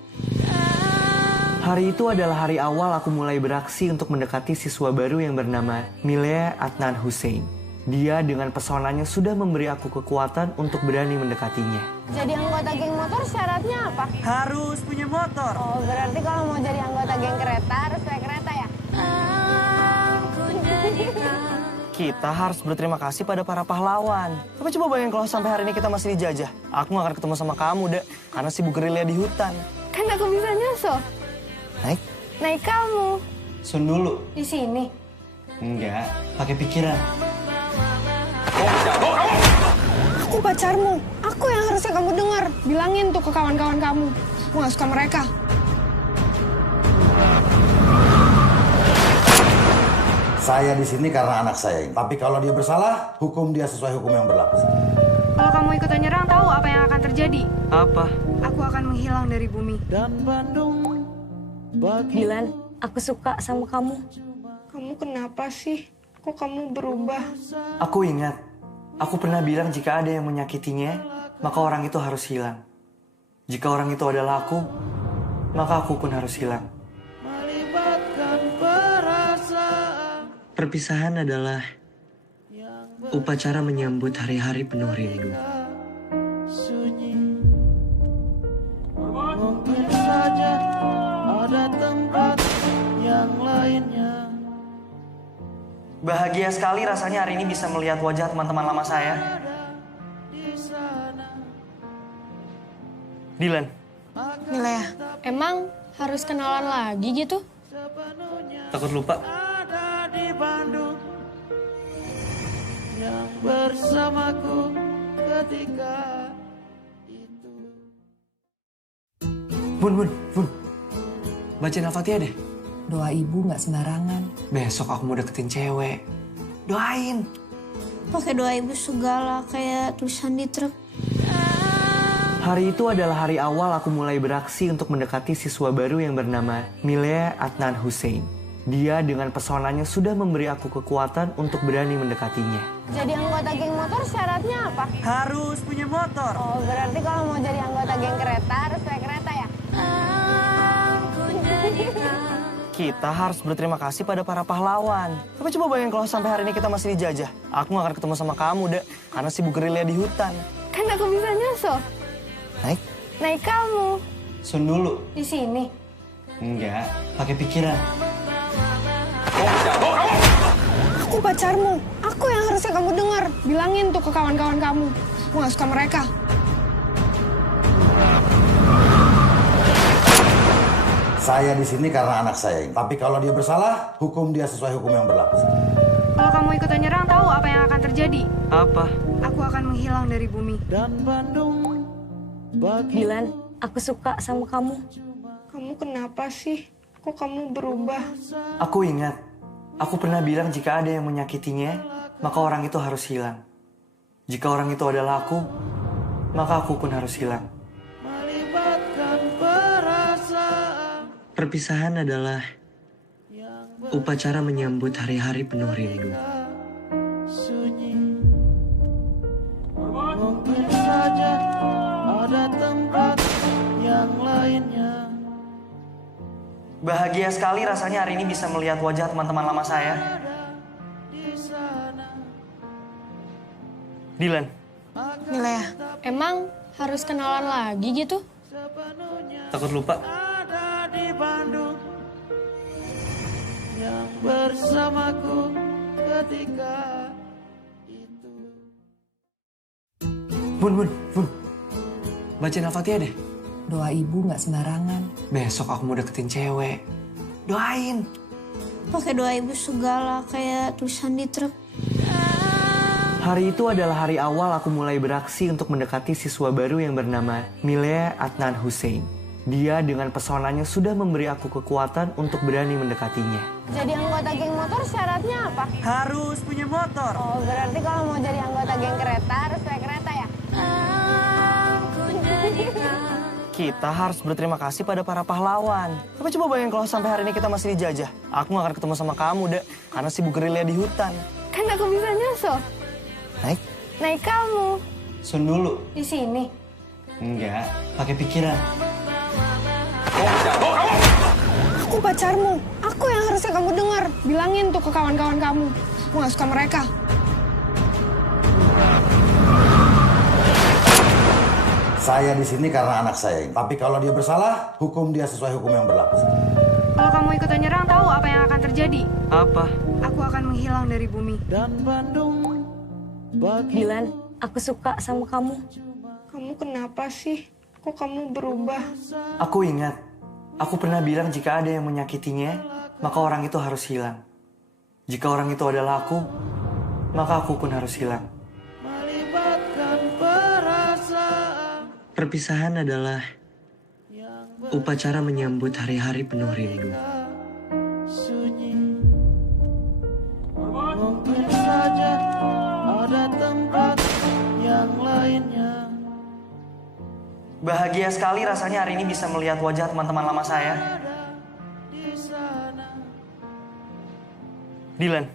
Hari itu adalah hari awal aku mulai beraksi untuk mendekati siswa baru yang bernama Milea Adnan Hussein. Dia dengan pesonanya sudah memberi aku kekuatan untuk berani mendekatinya. Jadi anggota geng motor syaratnya apa? Harus punya motor. Oh, berarti kalau mau jadi anggota geng kereta harus naik kereta ya? Kita harus berterima kasih pada para pahlawan. Tapi coba bayangin kalau sampai hari ini kita masih dijajah. Aku gak akan ketemu sama kamu, Dek. Karena sibuk gerilya di hutan. Kan aku bisa nyusul. Naik kamu. Sun dulu. Di sini. Enggak, pakai pikiran. Aku pacarmu. Aku yang harusnya kamu dengar. Bilangin tuh ke kawan-kawan kamu. Aku gak suka mereka. Saya di sini karena anak saya ini. Tapi kalau dia bersalah, hukum dia sesuai hukum yang berlaku. Kalau kamu ikut nyerang, tahu apa yang akan terjadi? Apa? Aku akan menghilang dari bumi. Dan Bandung bagi Dilan, aku suka sama kamu. Kamu kenapa sih? Kok kamu berubah? Aku ingat, aku pernah bilang jika ada yang menyakitinya, maka orang itu harus hilang. Jika orang itu adalah aku, maka aku pun harus hilang. melibatkan perasaan Perpisahan adalah upacara menyambut hari-hari penuh rindu. sunyi. Mungkin saja ada tempat yang lainnya. Bahagia sekali rasanya hari ini bisa melihat wajah teman-teman lama saya. Dilan, Milea, emang harus kenalan lagi gitu? takut lupa. Ada di Bandung yang bersamaku ketika itu. Bun. Bacain Al-Fatihah deh. Doa ibu nggak sembarangan. Besok aku mau deketin cewek. Doain. Pakai doa ibu segala kayak tulisan di truk. Hari itu adalah hari awal aku mulai beraksi untuk mendekati siswa baru yang bernama Milea Adnan Hussein. Dia dengan pesonanya sudah memberi aku kekuatan untuk berani mendekatinya. Jadi anggota geng motor syaratnya apa? Harus punya motor. Oh, berarti kalau mau jadi anggota geng kereta harus naik kereta ya? Kita harus berterima kasih pada para pahlawan. Tapi coba bayangin kalau sampai hari ini kita masih dijajah. Aku gak akan ketemu sama kamu, Dek. Karena sibuk gerilya di hutan. Kan aku bisa nyusul. Naik? Naik kamu. Sun dulu. Di sini. Enggak, pakai pikiran. Aku pacarmu. Aku yang harusnya kamu dengar. Bilangin tuh ke kawan-kawan kamu. Aku gak suka mereka. Saya di sini karena anak saya ini. Tapi kalau dia bersalah, hukum dia sesuai hukum yang berlaku. Kalau kamu ikut nyerang, tahu apa yang akan terjadi? Apa? Aku akan menghilang dari bumi. Dan Bandung bagi Dilan, aku suka sama kamu. Kamu kenapa sih? Kok kamu berubah? Aku ingat, aku pernah bilang jika ada yang menyakitinya, maka orang itu harus hilang. Jika orang itu adalah aku, maka aku pun harus hilang. melibatkan perasaan Perpisahan adalah upacara menyambut hari-hari penuh rindu. sunyi. Mungkin saja ada tempat yang lainnya. Bahagia sekali rasanya hari ini bisa melihat wajah teman-teman lama saya. Dilan, Milea, emang harus kenalan lagi gitu? takut lupa. Ada di Bandung yang bersamaku ketika itu. Bun. Bacain Al-Fatihah deh. Doa ibu nggak sembarangan. Besok aku mau deketin cewek. Doain. Pakai doa ibu segala kayak tulisan di truk. Hari itu adalah hari awal aku mulai beraksi untuk mendekati siswa baru yang bernama Milea Adnan Hussein. Dia dengan pesonanya sudah memberi aku kekuatan untuk berani mendekatinya. Jadi anggota geng motor syaratnya apa? Harus punya motor. Oh, berarti kalau mau jadi anggota geng kereta harus naik kereta ya? Kita harus berterima kasih pada para pahlawan. Tapi coba bayangin kalau sampai hari ini kita masih dijajah. Aku gak akan ketemu sama kamu, Dek. Karena sibuk gerilya di hutan. Kan aku bisa nyusul. Naik? Naik kamu. Sun dulu. Di sini. Enggak, pakai pikiran. Aku pacarmu. Aku yang harusnya kamu dengar. Bilangin tuh ke kawan-kawan kamu. Aku gak suka mereka. Saya di sini karena anak saya ini. Tapi kalau dia bersalah, hukum dia sesuai hukum yang berlaku. Kalau kamu ikut nyerang, tahu apa yang akan terjadi? Apa? Aku akan menghilang dari bumi. Dan Bandung bagi Dilan, aku suka sama kamu. Kamu kenapa sih? Kok kamu berubah? Aku ingat, aku pernah bilang jika ada yang menyakitinya, maka orang itu harus hilang. Jika orang itu adalah aku, maka aku pun harus hilang. melibatkan perasaan Perpisahan adalah upacara menyambut hari-hari penuh rindu. sunyi. Mungkin saja ada tempat yang lainnya. Bahagia sekali rasanya hari ini bisa melihat wajah teman-teman lama saya. Dilan,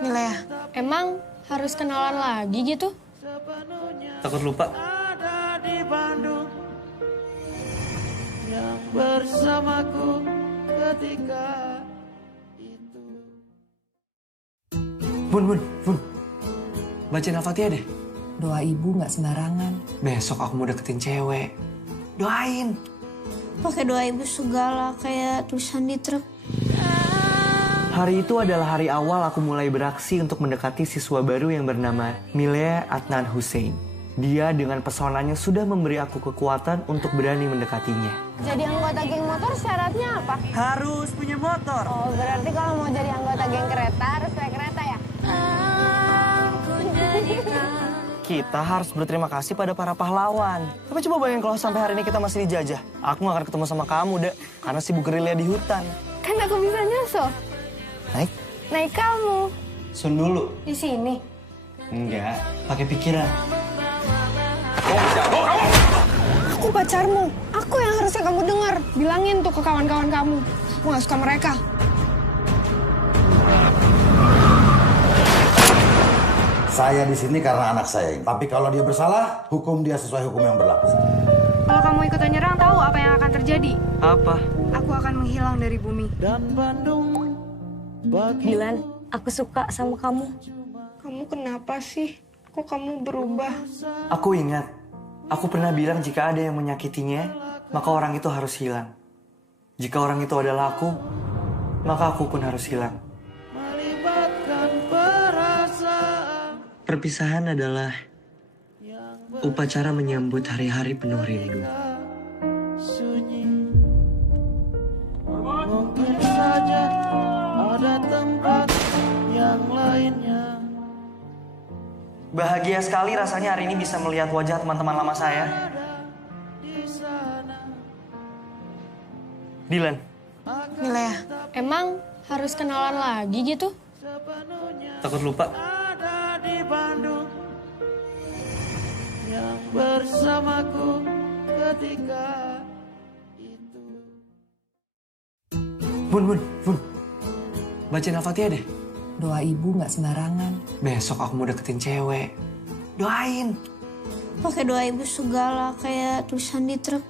Milea, emang harus kenalan lagi gitu? takut lupa. Ada di Bandung yang bersamaku ketika itu. Bun. Bacain Al-Fatihah deh. Doa ibu nggak sembarangan. Besok aku mau deketin cewek. Doain. Pakai doa ibu segala kayak tulisan di truk. Hari itu adalah hari awal aku mulai beraksi untuk mendekati siswa baru yang bernama Milea Adnan Hussein. Dia dengan pesonanya sudah memberi aku kekuatan untuk berani mendekatinya. Jadi anggota geng motor syaratnya apa? Harus punya motor. Oh, berarti kalau mau jadi anggota geng kereta harus naik kereta ya? Kita harus berterima kasih pada para pahlawan. Tapi coba bayangin kalau sampai hari ini kita masih dijajah. Aku gak akan ketemu sama kamu, Dek. Karena sibuk gerilya di hutan. Kan aku bisa nyusul. Naik? Naik kamu. Sun dulu. Di sini. Enggak, pakai pikiran. Aku pacarmu. Aku yang harusnya kamu dengar. Bilangin tuh ke kawan-kawan kamu. Aku gak suka mereka. Saya di sini karena anak saya ini. Tapi kalau dia bersalah, hukum dia sesuai hukum yang berlaku. Kalau kamu ikut nyerang, tahu apa yang akan terjadi? Apa? Aku akan akan menghilang dari bumi. Dan Bandung bagi Dilan, aku suka sama kamu. Kamu kenapa sih? Kok kamu berubah? Aku ingat, aku pernah bilang jika ada yang menyakitinya, maka orang itu harus hilang. Jika orang itu adalah aku, maka aku pun harus hilang. melibatkan perasaan Perpisahan adalah upacara menyambut hari-hari penuh rindu. sunyi. Mungkin saja ada tempat yang lainnya. Bahagia sekali rasanya hari ini bisa melihat wajah teman-teman lama saya. Dilan, Milea, emang harus kenalan lagi gitu? takut lupa. Ada di Bandung yang bersamaku ketika itu. Bun. Bacain Al-Fatihah deh. Doa ibu nggak sembarangan. Besok aku mau deketin cewek. Doain. Pakai doa ibu segala kayak tulisan di truk.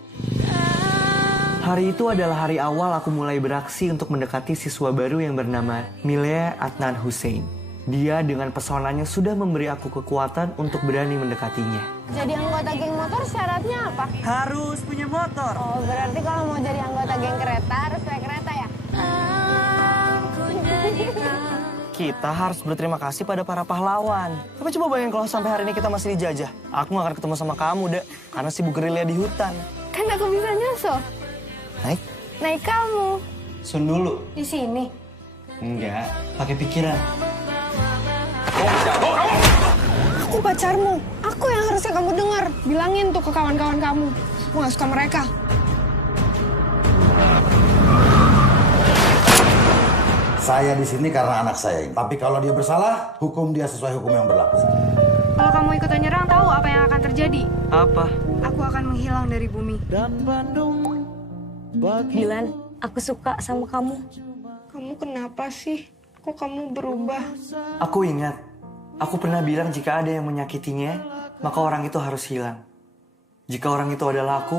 Hari itu adalah hari awal aku mulai beraksi untuk mendekati siswa baru yang bernama Milea Adnan Hussein. Dia dengan pesonanya sudah memberi aku kekuatan untuk berani mendekatinya. Jadi anggota geng motor syaratnya apa? Harus punya motor. Oh, berarti kalau mau jadi anggota geng kereta harus naik kereta ya? Kita harus berterima kasih pada para pahlawan. Tapi coba bayangin kalau sampai hari ini kita masih dijajah. Aku gak akan ketemu sama kamu, Dek. Karena sibuk gerilya di hutan. Kan aku bisa nyusul. Naik? Naik kamu. Sun dulu. Di sini. Enggak, pakai pikiran. Aku pacarmu. Aku yang harusnya kamu dengar. Bilangin tuh ke kawan-kawan kamu. Aku gak suka mereka. Saya di sini karena anak saya ini. Tapi kalau dia bersalah, hukum dia sesuai hukum yang berlaku. Kalau kamu ikutan nyerang, tahu apa yang akan terjadi? Apa? Aku akan menghilang dari bumi. Dan Bandung bagi Dilan, aku suka sama kamu. Kamu kenapa sih? Kok kamu berubah? Aku ingat, aku pernah bilang jika ada yang menyakitinya, maka orang itu harus hilang. Jika orang itu adalah aku,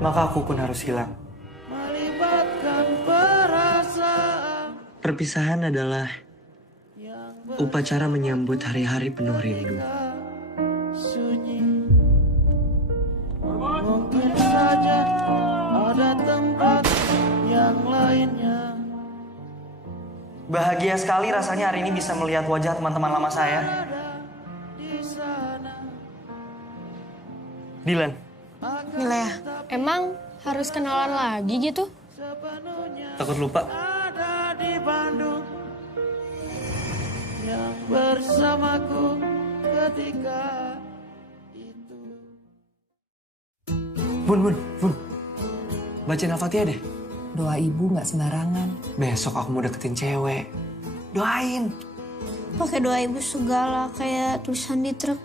maka aku pun harus hilang. melibatkan perasaan Perpisahan adalah upacara menyambut hari-hari penuh rindu. sunyi. Mungkin saja ada tempat yang lainnya. Bahagia sekali rasanya hari ini bisa melihat wajah teman-teman lama saya. Dilan, Milea, emang harus kenalan lagi gitu? takut lupa. Ada di Bandung yang bersamaku ketika itu. Bun. Bacain Al-Fatihah deh. Doa ibu nggak sembarangan. Besok aku mau deketin cewek. Doain. Pakai doa ibu segala kayak tulisan di truk.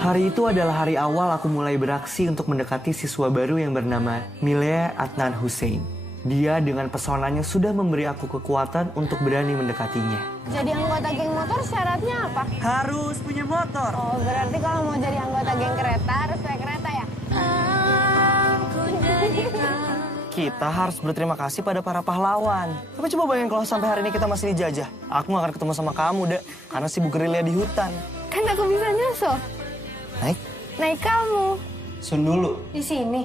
Hari itu adalah hari awal aku mulai beraksi untuk mendekati siswa baru yang bernama Milea Adnan Hussein. Dia dengan pesonanya sudah memberi aku kekuatan untuk berani mendekatinya. Jadi anggota geng motor syaratnya apa? Harus punya motor. Oh, berarti kalau mau jadi anggota geng kereta harus naik kereta ya? Kita harus berterima kasih pada para pahlawan. Tapi coba bayangin kalau sampai hari ini kita masih dijajah. Aku gak akan ketemu sama kamu, Dek. Karena sibuk gerilya di hutan. Kan aku bisa nyusul. Naik? Naik kamu. Sun dulu. Di sini.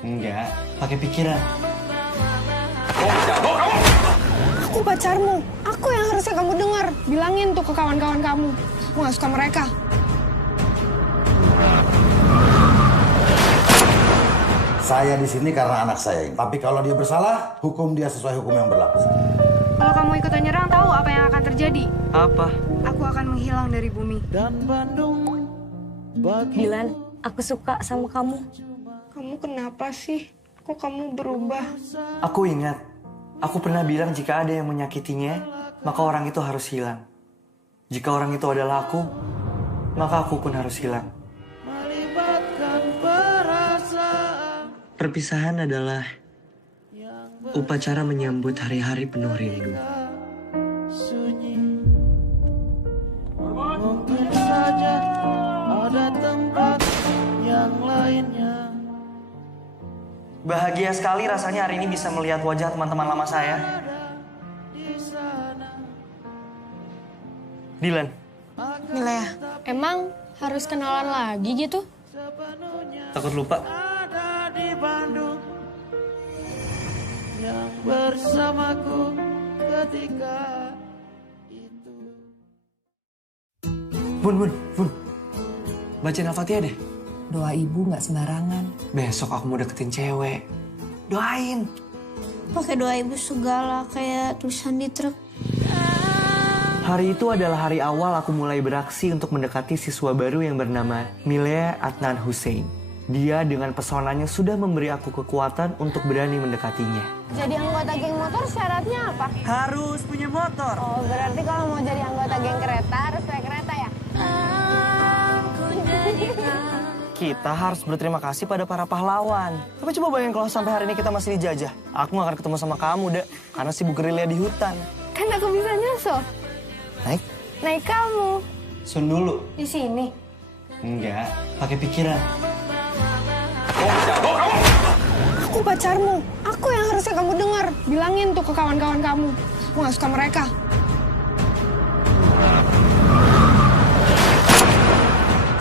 Enggak, pakai pikiran. Aku pacarmu. Aku yang harusnya kamu dengar. Bilangin tuh ke kawan-kawan kamu. Aku gak suka mereka. Saya di sini karena anak saya ini. Tapi kalau dia bersalah, hukum dia sesuai hukum yang berlaku. Kalau kamu ikutan nyerang, tahu apa yang akan terjadi? Apa? Aku akan menghilang dari bumi. Dan Bandung bagi Dilan, aku suka sama kamu. Kamu kenapa sih? Kok kamu berubah? Aku ingat, aku pernah bilang jika ada yang menyakitinya, maka orang itu harus hilang. Jika orang itu adalah aku, maka aku pun harus hilang. melibatkan perasaan Perpisahan adalah upacara menyambut hari-hari penuh rindu. sunyi. Mungkin saja ada tempat yang lainnya. Bahagia sekali rasanya hari ini bisa melihat wajah teman-teman lama saya. Dilan. Milea, emang harus kenalan lagi gitu? Takut lupa. Ada di Bandung yang bersamaku ketika itu. Bun. Bacain Al-Fatihah deh. Doa ibu nggak sembarangan. Besok aku mau deketin cewek. Doain. Pakai doa ibu segala kayak tulisan di truk. Hari itu adalah hari awal aku mulai beraksi untuk mendekati siswa baru yang bernama Milea Adnan Hussein. Dia dengan pesonanya sudah memberi aku kekuatan untuk berani mendekatinya. Jadi anggota geng motor syaratnya apa? Harus punya motor. Oh, berarti kalau mau jadi anggota geng kereta harus naik kereta ya? Kita harus berterima kasih pada para pahlawan. Tapi coba bayangin kalau sampai hari ini kita masih dijajah. Aku gak akan ketemu sama kamu, Dek. Karena sibuk gerilya di hutan. Kan aku bisa nyusul. Naik kamu. Sun dulu. Di sini. Enggak, pakai pikiran. Aku pacarmu. Aku yang harusnya kamu dengar. Bilangin tuh ke kawan-kawan kamu. Aku gak suka mereka.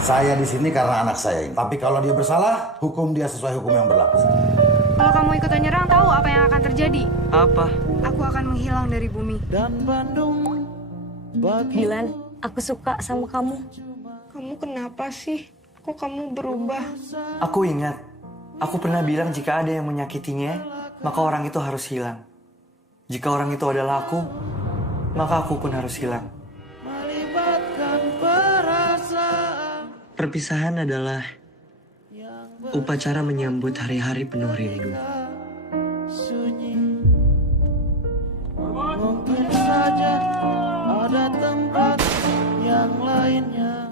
Saya di sini karena anak saya ini. Tapi kalau dia bersalah, hukum dia sesuai hukum yang berlaku. Kalau kamu ikutan nyerang, tahu apa yang akan terjadi? Apa? Aku akan menghilang dari bumi. Dan Bandung bagi Dilan, aku suka sama kamu. Kamu kenapa sih? Kok kamu berubah? Aku ingat, aku pernah bilang jika ada yang menyakitinya, maka orang itu harus hilang. Jika orang itu adalah aku, maka aku pun harus hilang. melibatkan perasaan Perpisahan adalah upacara menyambut hari-hari penuh rindu. sunyi. Mungkin saja ada tempat yang lainnya.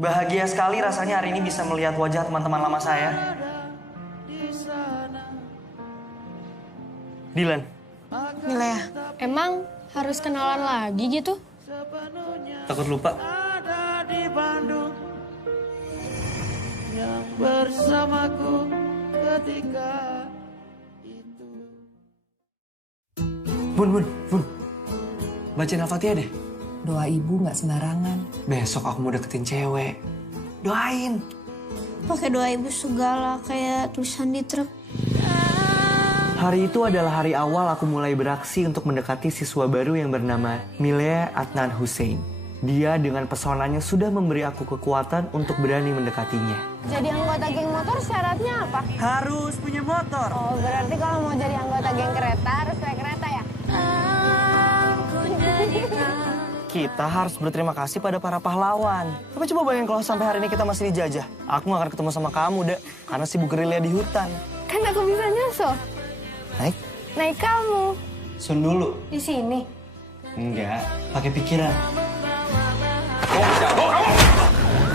Bahagia sekali rasanya hari ini bisa melihat wajah teman-teman lama saya. Dilan. Milea, emang harus kenalan lagi gitu? Takut lupa. Ada di Bandung yang bersamaku ketika itu. Bun. Bacain Al-Fatihah deh. Doa ibu nggak sembarangan. Besok aku mau deketin cewek. Doain. Pakai doa ibu segala kayak tulisan di truk. Hari itu adalah hari awal aku mulai beraksi untuk mendekati siswa baru yang bernama Milea Adnan Hussein. Dia dengan pesonanya sudah memberi aku kekuatan untuk berani mendekatinya. Jadi anggota geng motor syaratnya apa? Harus punya motor. Oh, berarti kalau mau jadi anggota geng kereta harus naik kereta ya? Kita harus berterima kasih pada para pahlawan. Tapi coba bayangin kalau sampai hari ini kita masih dijajah. Aku gak akan ketemu sama kamu, Dek. Karena sibuk gerilya di hutan. Kan aku bisa nyusul. Naik kamu. Sun dulu. Di sini. Enggak, pakai pikiran.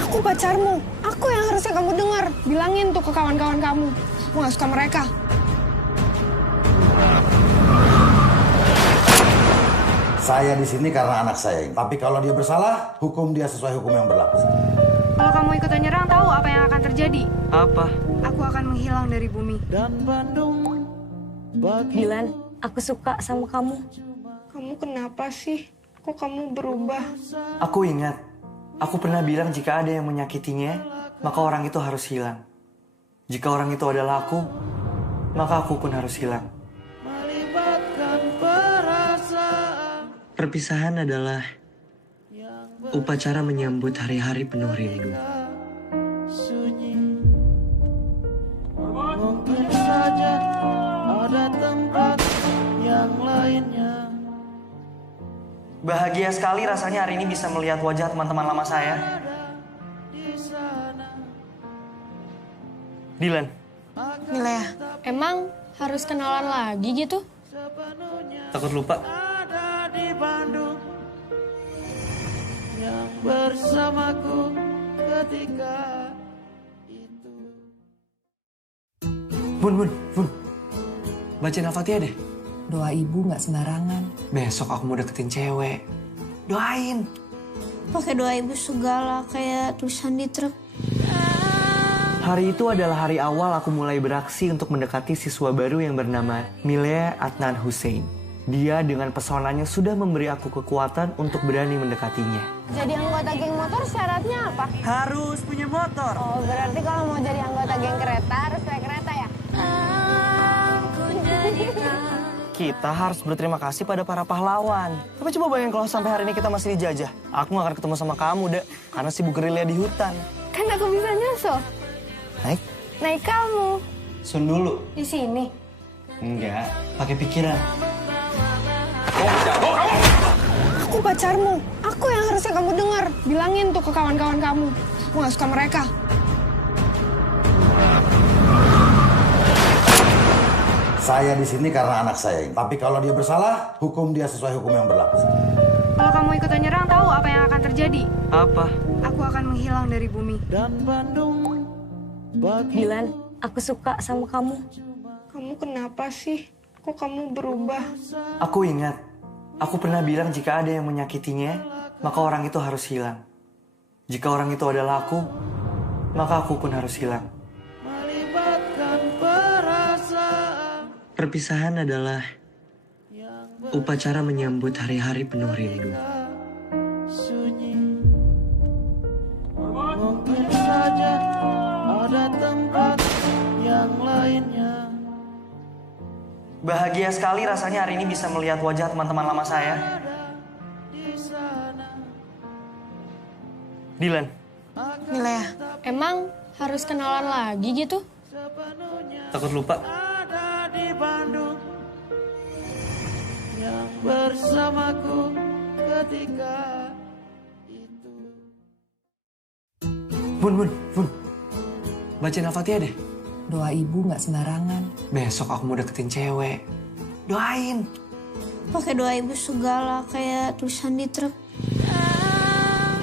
Aku pacarmu. Aku yang harusnya kamu dengar. Bilangin tuh ke kawan-kawan kamu. Aku gak suka mereka. Saya di sini karena anak saya ini. Tapi kalau dia bersalah, hukum dia sesuai hukum yang berlaku. Kalau kamu ikutan nyerang, tahu apa yang akan terjadi? Apa? Aku akan menghilang dari bumi. Dan Bandung bagi Dilan, aku suka sama kamu. Kamu kenapa sih? Kok kamu berubah? Aku ingat, aku pernah bilang jika ada yang menyakitinya, maka orang itu harus hilang. Jika orang itu adalah aku, maka aku pun harus hilang. melibatkan perasaan Perpisahan adalah upacara menyambut hari-hari penuh rindu. sunyi. Mungkin saja ada tempat yang lainnya. Bahagia sekali rasanya hari ini bisa melihat wajah teman-teman lama saya. Dilan. Milea, emang harus kenalan lagi gitu? Takut lupa. Ada di Bandung yang bersamaku ketika itu. Bun. Bacain Al-Fatihah deh. Doa ibu nggak sembarangan. Besok aku mau deketin cewek. Doain. Pakai doa ibu segala kayak tulisan di truk. Hari itu adalah hari awal aku mulai beraksi untuk mendekati siswa baru yang bernama Milea Adnan Hussein. Dia dengan pesonanya sudah memberi aku kekuatan untuk berani mendekatinya. Jadi anggota geng motor syaratnya apa? Harus punya motor. Oh, berarti kalau mau jadi anggota geng kereta harus naik kereta ya? Kita harus berterima kasih pada para pahlawan. Tapi coba bayangin kalau sampai hari ini kita masih dijajah. Aku gak akan ketemu sama kamu, Dek. Karena sibuk gerilya di hutan. Kan aku bisa nyusul. Naik? Naik kamu. Sun dulu. Di sini. Enggak, pakai pikiran. Aku pacarmu. Aku yang harusnya kamu dengar. Bilangin tuh ke kawan-kawan kamu. Aku gak suka mereka. Saya di sini karena anak saya. Tapi kalau dia bersalah, hukum dia sesuai hukum yang berlaku. Kalau kamu ikutan nyerang, tahu apa yang akan terjadi? Apa? Aku akan menghilang dari bumi. Dan Bandung bagi Dilan, aku suka sama kamu. Kamu kenapa sih? Kok kamu berubah? Aku ingat, aku pernah bilang jika ada yang menyakitinya, maka orang itu harus hilang. Jika orang itu adalah aku, maka aku pun harus hilang. melibatkan perasaan Perpisahan adalah upacara menyambut hari-hari penuh rindu. sunyi. Mungkin saja ada tempat yang lainnya. Bahagia sekali rasanya hari ini bisa melihat wajah teman-teman lama saya. Dilan, Milea, emang harus kenalan lagi gitu? takut lupa. Ada di Bandung yang bersamaku ketika itu. Bun. Bacain Al-Fatihah deh. Doa ibu nggak sembarangan. Besok aku mau deketin cewek. Doain. Pakai doa ibu segala kayak tulisan di truk.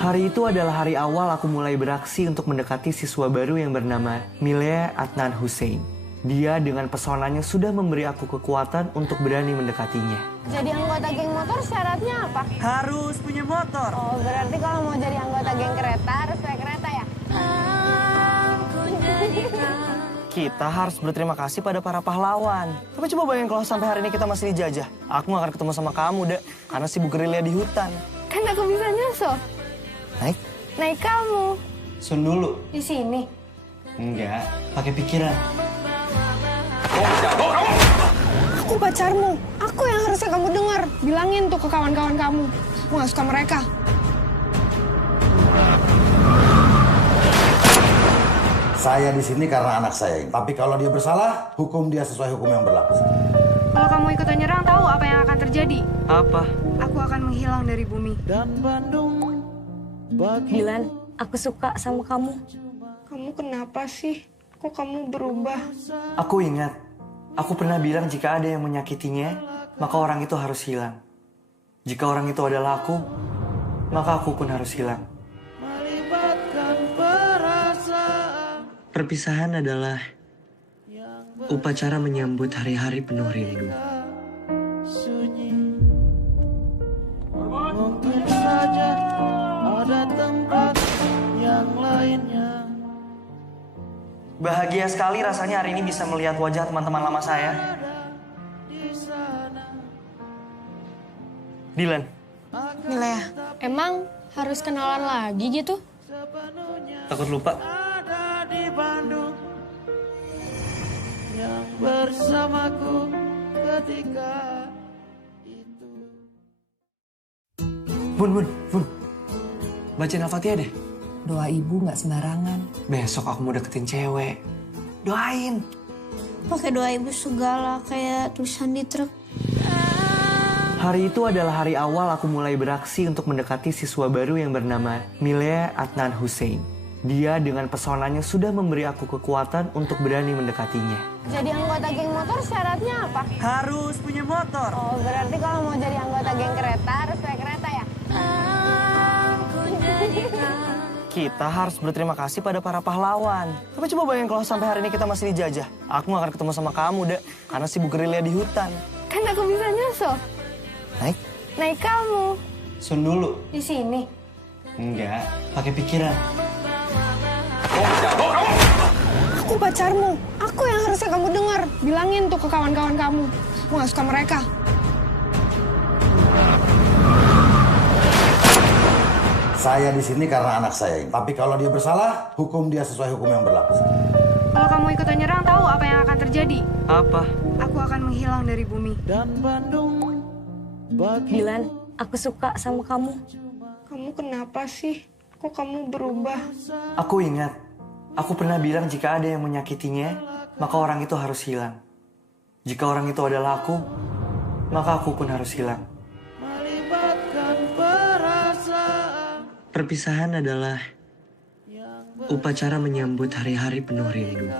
Hari itu adalah hari awal aku mulai beraksi untuk mendekati siswa baru yang bernama Milea Adnan Hussein. Dia dengan pesonanya sudah memberi aku kekuatan untuk berani mendekatinya. Jadi anggota geng motor syaratnya apa? Harus punya motor. Oh, berarti kalau mau jadi anggota geng kereta harus naik kereta ya? Kita harus berterima kasih pada para pahlawan. Tapi coba bayangin kalau sampai hari ini kita masih dijajah. Aku gak akan ketemu sama kamu, Dek. Karena sibuk gerilya di hutan. Kan aku bisa nyusul. Naik? Naik kamu. Sun dulu. Di sini. Enggak, pakai pikiran. Aku pacarmu. Aku yang harusnya kamu dengar. Bilangin tuh ke kawan-kawan kamu. Aku gak suka mereka. Saya di sini karena anak saya. Tapi kalau dia bersalah, hukum dia sesuai hukum yang berlaku. Kalau kamu ikutan nyerang, tahu apa yang akan terjadi? Apa? Aku akan menghilang dari bumi. Dan Bandung bagi Dilan, aku suka sama kamu. Kamu kenapa sih? Kok kamu berubah? Aku ingat, aku pernah bilang jika ada yang menyakitinya, maka orang itu harus hilang. Jika orang itu adalah aku, maka aku pun harus hilang. melibatkan perasaan Perpisahan adalah upacara menyambut hari-hari penuh rindu. sunyi. Mungkin saja ada tempat yang lainnya. Bahagia sekali rasanya hari ini bisa melihat wajah teman-teman lama saya. Dilan, Milea, emang harus kenalan lagi gitu? takut lupa. Ada di Bandung yang bersamaku ketika itu. Bun. Bacain Al-Fatihah deh. Doa ibu nggak sembarangan. Besok aku mau deketin cewek. Doain. Pakai doa ibu segala kayak tulisan di truk. Hari itu adalah hari awal aku mulai beraksi untuk mendekati siswa baru yang bernama Milea Adnan Hussein. Dia dengan pesonanya sudah memberi aku kekuatan untuk berani mendekatinya. Jadi anggota geng motor syaratnya apa? Harus punya motor. Oh, berarti kalau mau jadi anggota geng kereta harus naik kereta ya? Kita harus berterima kasih pada para pahlawan. Tapi coba bayangin kalau sampai hari ini kita masih dijajah. Aku gak akan ketemu sama kamu, Dek. Karena sibuk gerilya di hutan. Kan aku bisa nyusul. Naik? Naik kamu. Sun dulu. Di sini. Enggak, pakai pikiran. Aku pacarmu. Aku yang harusnya kamu dengar. Bilangin tuh ke kawan-kawan kamu. Aku gak suka mereka. Saya di sini karena anak saya ini. Tapi kalau dia bersalah, hukum dia sesuai hukum yang berlaku. Kalau kamu ikutan nyerang, tahu apa yang akan terjadi? Apa? Aku akan menghilang dari bumi. Dan Bandung bagi Dilan, aku suka sama kamu. Kamu kenapa sih? Kok kamu berubah? Aku ingat, aku pernah bilang jika ada yang menyakitinya, maka orang itu harus hilang. Jika orang itu adalah aku, maka aku pun harus hilang. melibatkan perasaan Perpisahan adalah upacara menyambut hari-hari penuh rindu.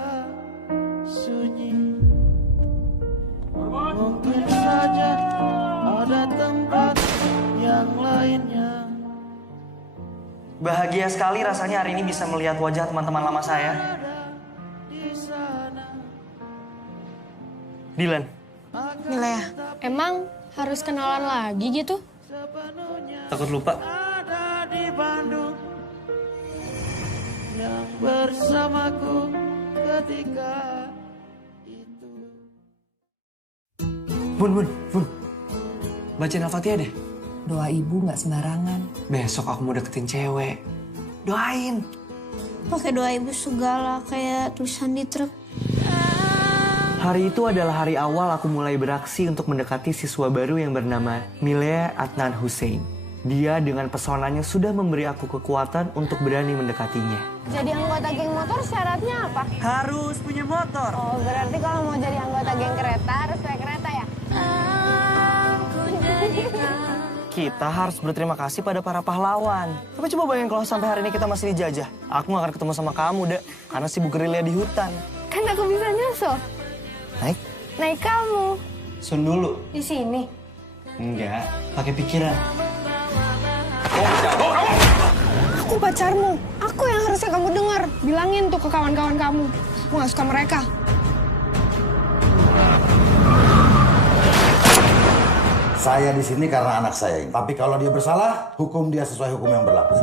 sunyi. Mungkin saja ada tempat yang lainnya. Bahagia sekali rasanya hari ini bisa melihat wajah teman-teman lama saya. Dilan, Milea, emang harus kenalan lagi gitu? takut lupa. Ada di Bandung yang bersamaku ketika itu. Bun. Bacain Al-Fatihah deh. Doa ibu nggak sembarangan. Besok aku mau deketin cewek. Doain. Pakai doa ibu segala kayak tulisan di truk. Hari itu adalah hari awal aku mulai beraksi untuk mendekati siswa baru yang bernama Milea Adnan Hussein. Dia dengan pesonanya sudah memberi aku kekuatan untuk berani mendekatinya. Jadi anggota geng motor syaratnya apa? Harus punya motor. Oh, berarti kalau mau jadi anggota geng kereta harus naik kereta ya? Kita harus berterima kasih pada para pahlawan. Tapi coba bayangin kalau sampai hari ini kita masih dijajah. Aku gak akan ketemu sama kamu, Dek. Karena sibuk gerilya di hutan. Kan aku bisa nyusul. Naik. Naik kamu. Sun dulu. Di sini. Enggak, pakai pikiran. Aku pacarmu. Aku yang harusnya kamu dengar. Bilangin tuh ke kawan-kawan kamu. Aku gak suka mereka. Saya di sini karena anak saya ini. Tapi kalau dia bersalah, hukum dia sesuai hukum yang berlaku.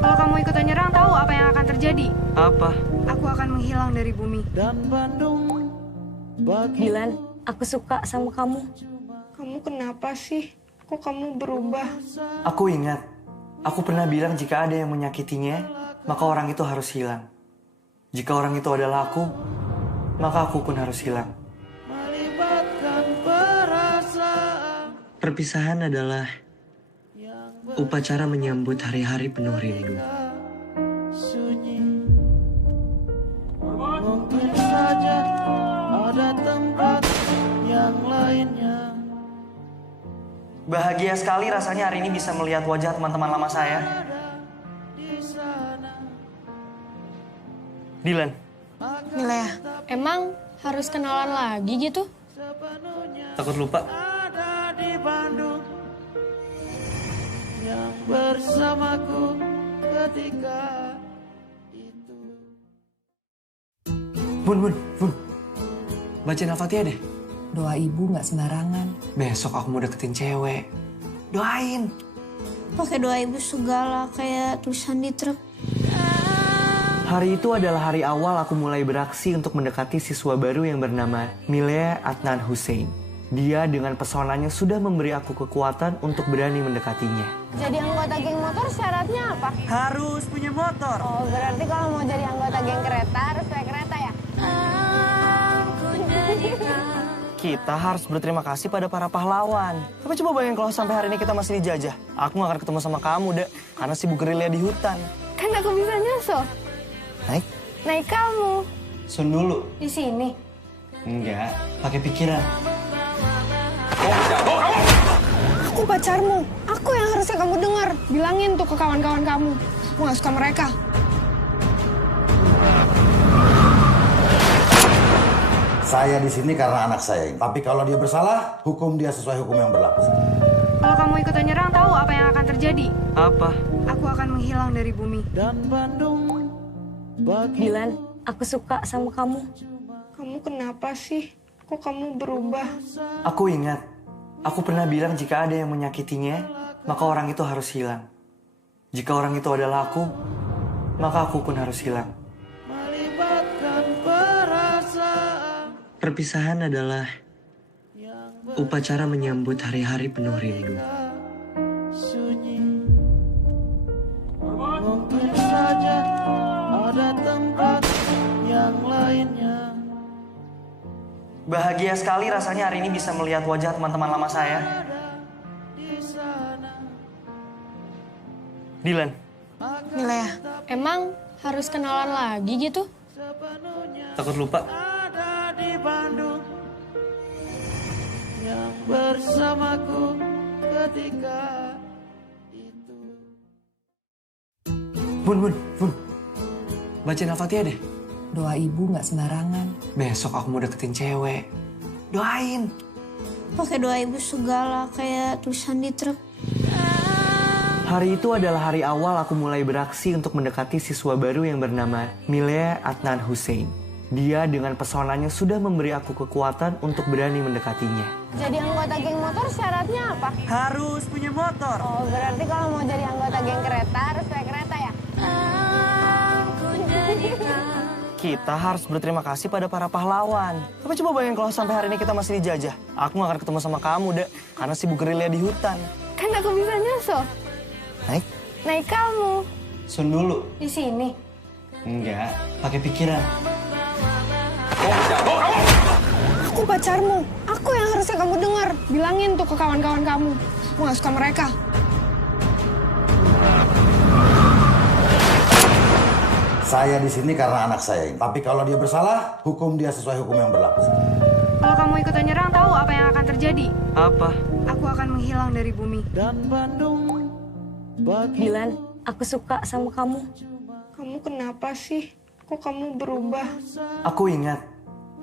Kalau kamu ikutan nyerang, tahu apa yang akan terjadi? Apa? Aku akan menghilang dari bumi. Dan Bandung bagi Dilan, aku suka sama kamu. Kamu kenapa sih? Kok kamu berubah? Aku ingat, aku pernah bilang jika ada yang menyakitinya, maka orang itu harus hilang. Jika orang itu adalah aku, maka aku pun harus hilang. melibatkan perasaan Perpisahan adalah upacara menyambut hari-hari penuh rindu. sunyi. Mungkin saja ada tempat yang lainnya. Bahagia sekali rasanya hari ini bisa melihat wajah teman-teman lama saya. Dilan, Milea, emang harus kenalan lagi gitu? takut lupa. Ada di Bandung yang bersamaku ketika itu. Bun. Bacain Al-Fatihah deh. Doa ibu nggak sembarangan. Besok aku mau deketin cewek. Doain. Pakai doa ibu segala kayak tulisan di truk. Hari itu adalah hari awal aku mulai beraksi untuk mendekati siswa baru yang bernama Milea Adnan Hussein. Dia dengan pesonanya sudah memberi aku kekuatan untuk berani mendekatinya. Jadi anggota geng motor syaratnya apa? Harus punya motor. Oh, berarti kalau mau jadi anggota geng kereta harus naik kereta ya? Kita harus berterima kasih pada para pahlawan. Tapi coba bayangin kalau sampai hari ini kita masih dijajah. Aku gak akan ketemu sama kamu, Dek. Karena sibuk gerilya di hutan. Kan aku bisa nyusul. Naik. Naik kamu. Sun dulu. Di sini. Enggak, pakai pikiran. Aku pacarmu. Aku yang harusnya kamu dengar. Bilangin tuh ke kawan-kawan kamu. Aku gak suka mereka. Saya di sini karena anak saya ini. Tapi kalau dia bersalah, hukum dia sesuai hukum yang berlaku. Kalau kamu ikutan nyerang, tahu apa yang akan terjadi? Apa? Aku akan menghilang dari bumi. Dan Bandung bagi Dilan, aku suka sama kamu. Kamu kenapa sih? Kok kamu berubah? Aku ingat, aku pernah bilang jika ada yang menyakitinya, maka orang itu harus hilang. Jika orang itu adalah aku, maka aku pun harus hilang. melibatkan Perpisahan adalah upacara menyambut hari-hari penuh rindu. sunyi. Mungkin saja ada tempat yang lainnya. Bahagia sekali rasanya hari ini bisa melihat wajah teman-teman lama saya. Dilan, Milea, emang harus kenalan lagi gitu? takut lupa. Ada di Bandung yang bersamaku ketika itu. Bun. Bacain Al-Fatihah deh. Doa ibu nggak sembarangan. Besok aku mau deketin cewek. Doain. Pakai doa ibu segala kayak tulisan di truk. Hari itu adalah hari awal aku mulai beraksi untuk mendekati siswa baru yang bernama Milea Adnan Hussein. Dia dengan pesonanya sudah memberi aku kekuatan untuk berani mendekatinya. Jadi anggota geng motor syaratnya apa? Harus punya motor. Oh, berarti kalau mau jadi anggota geng kereta harus naik kereta ya? Kita harus berterima kasih pada para pahlawan. Tapi coba bayangin kalau sampai hari ini kita masih dijajah. Aku gak akan ketemu sama kamu, Dek. Karena sibuk gerilya di hutan. Kan aku bisa nyusul. Naik kamu. Sun dulu. Di sini. Enggak, pakai pikiran. Aku pacarmu. Aku yang harusnya kamu dengar. Bilangin tuh ke kawan-kawan kamu. Aku gak suka mereka. Saya di sini karena anak saya ini. Tapi kalau dia bersalah, hukum dia sesuai hukum yang berlaku. Kalau kamu ikutan nyerang, tahu apa yang akan terjadi? Apa? Aku akan menghilang dari bumi. Dan Bandung bagi Dilan, aku suka sama kamu. Kamu kenapa sih? Kok kamu berubah? Aku ingat,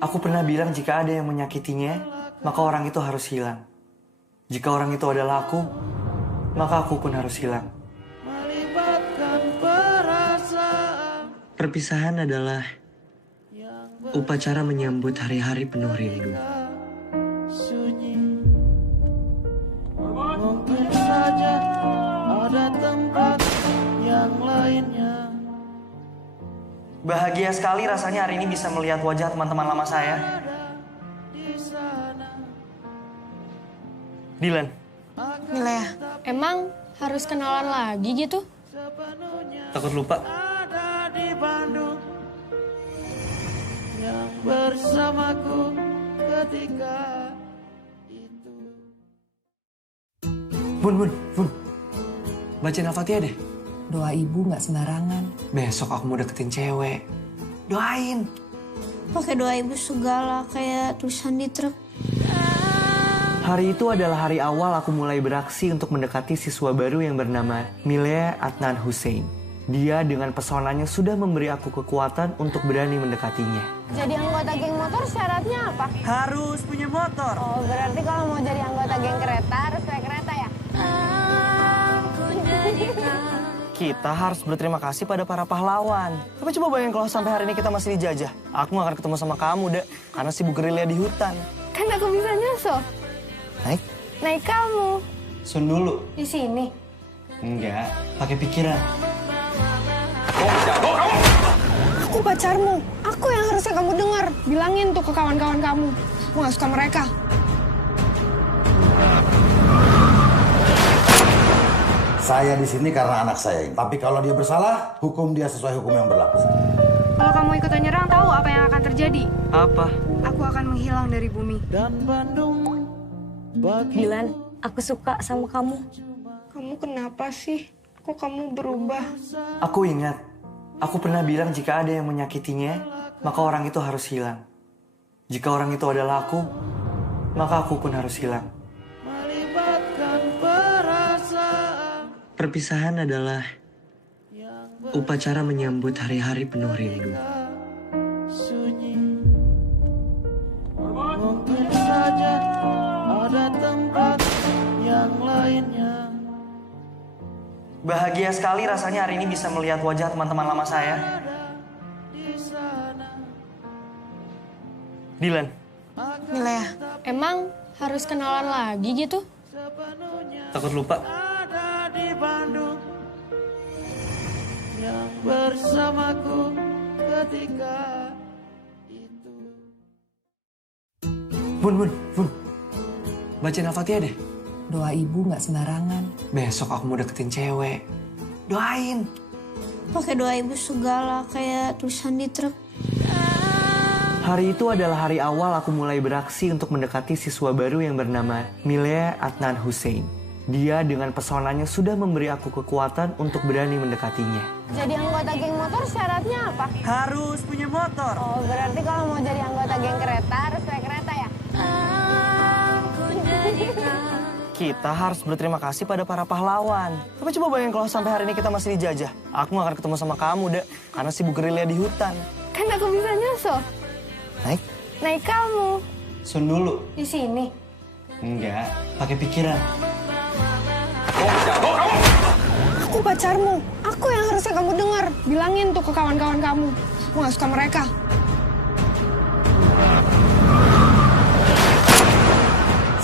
aku pernah bilang jika ada yang menyakitinya, maka orang itu harus hilang. Jika orang itu adalah aku, maka aku pun harus hilang. melibatkan perasaan. Perpisahan adalah upacara menyambut hari-hari penuh rindu. Sunyi. Mungkin saja ada tempat yang lainnya. Bahagia sekali rasanya hari ini bisa melihat wajah teman-teman lama saya. Dilan, Milea, emang harus kenalan lagi gitu? takut lupa. Ada di Bandung yang bersamaku ketika itu. Bun. Bacain Al-Fatihah deh. Doa ibu nggak sembarangan. Besok aku mau deketin cewek. Doain. Pakai doa ibu segala kayak tulisan di truk. Hari itu adalah hari awal aku mulai beraksi untuk mendekati siswa baru yang bernama Milea Adnan Hussein. Dia dengan pesonanya sudah memberi aku kekuatan untuk berani mendekatinya. Jadi anggota geng motor syaratnya apa? Harus punya motor. Oh, berarti kalau mau jadi anggota geng kereta harus naik kereta ya? Kita harus berterima kasih pada para pahlawan. Tapi coba bayangin kalau sampai hari ini kita masih dijajah. Aku gak akan ketemu sama kamu, Dek. Karena sibuk gerilya di hutan. Kan aku bisa nyusul. Naik kamu. Sun dulu. Di sini. Enggak, pakai pikiran. Aku pacarmu. Aku yang harusnya kamu dengar. Bilangin tuh ke kawan-kawan kamu. Aku gak suka mereka. Saya di sini karena anak saya ini. Tapi kalau dia bersalah, hukum dia sesuai hukum yang berlaku. Kalau kamu ikutan nyerang, tahu apa yang akan terjadi? Apa? Aku akan menghilang dari bumi. Dan Bandung bagi Dilan, aku suka sama kamu. Kamu kenapa sih? Kok kamu berubah? Aku ingat, aku pernah bilang jika ada yang menyakitinya, maka orang itu harus hilang. Jika orang itu adalah aku, maka aku pun harus hilang. melibatkan perasaan. Perpisahan adalah upacara menyambut hari-hari penuh rindu. Sunyi. Mungkin saja ada tempat yang lainnya. Bahagia sekali rasanya hari ini bisa melihat wajah teman-teman lama saya. Dilan, Milea, emang harus kenalan lagi gitu? takut lupa. Ada di Bandung yang bersamaku ketika Bun. Bacain Al-Fatihah deh. Doa ibu nggak sembarangan. Besok aku mau deketin cewek. Doain. Pakai doa ibu segala kayak tulisan di truk. Hari itu adalah hari awal aku mulai beraksi untuk mendekati siswa baru yang bernama Milea Adnan Hussein. Dia dengan pesonanya sudah memberi aku kekuatan untuk berani mendekatinya. Jadi anggota geng motor syaratnya apa? Harus punya motor. Oh, berarti kalau mau jadi anggota geng kereta harus naik kereta ya? Kita harus berterima kasih pada para pahlawan. Tapi coba bayangin kalau sampai hari ini kita masih dijajah. Aku gak akan ketemu sama kamu, Dek. Karena sibuk gerilya di hutan. Kan aku bisa nyusul. Naik kamu. Sun dulu. Di sini. Enggak, pakai pikiran. Aku pacarmu. Aku yang harusnya kamu dengar. Bilangin tuh ke kawan-kawan kamu. Aku gak suka mereka.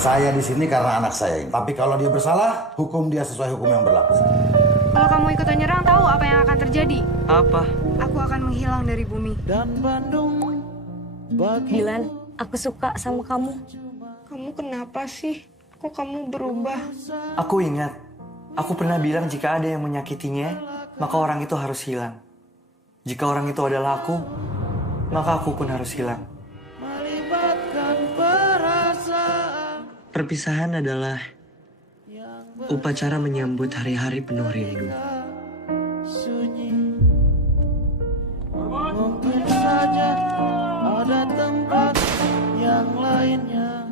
Saya di sini karena anak saya ini. Tapi kalau dia bersalah, hukum dia sesuai hukum yang berlaku. Kalau kamu ikutan nyerang, tahu apa yang akan terjadi? Apa? Aku akan menghilang dari bumi. Dan Bandung bagi Dilan, aku suka sama kamu. Kamu kenapa sih? Kok kamu berubah? Aku ingat, aku pernah bilang jika ada yang menyakitinya, maka orang itu harus hilang. Jika orang itu adalah aku, maka aku pun harus hilang. melibatkan perasaan Perpisahan adalah upacara menyambut hari-hari penuh rindu. sunyi. Mungkin saja ada tempat yang lainnya.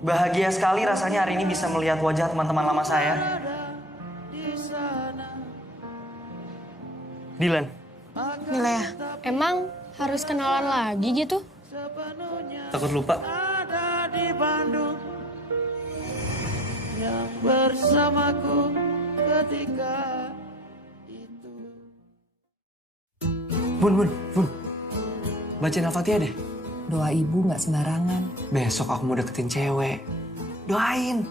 Bahagia sekali rasanya hari ini bisa melihat wajah teman-teman lama saya. Dilan, Milea, emang harus kenalan lagi gitu? takut lupa? Ada di Bandung yang bersamaku ketika itu. Bun. Bacain Al-Fatihah deh. Doa ibu nggak sembarangan. Besok aku mau deketin cewek. Doain.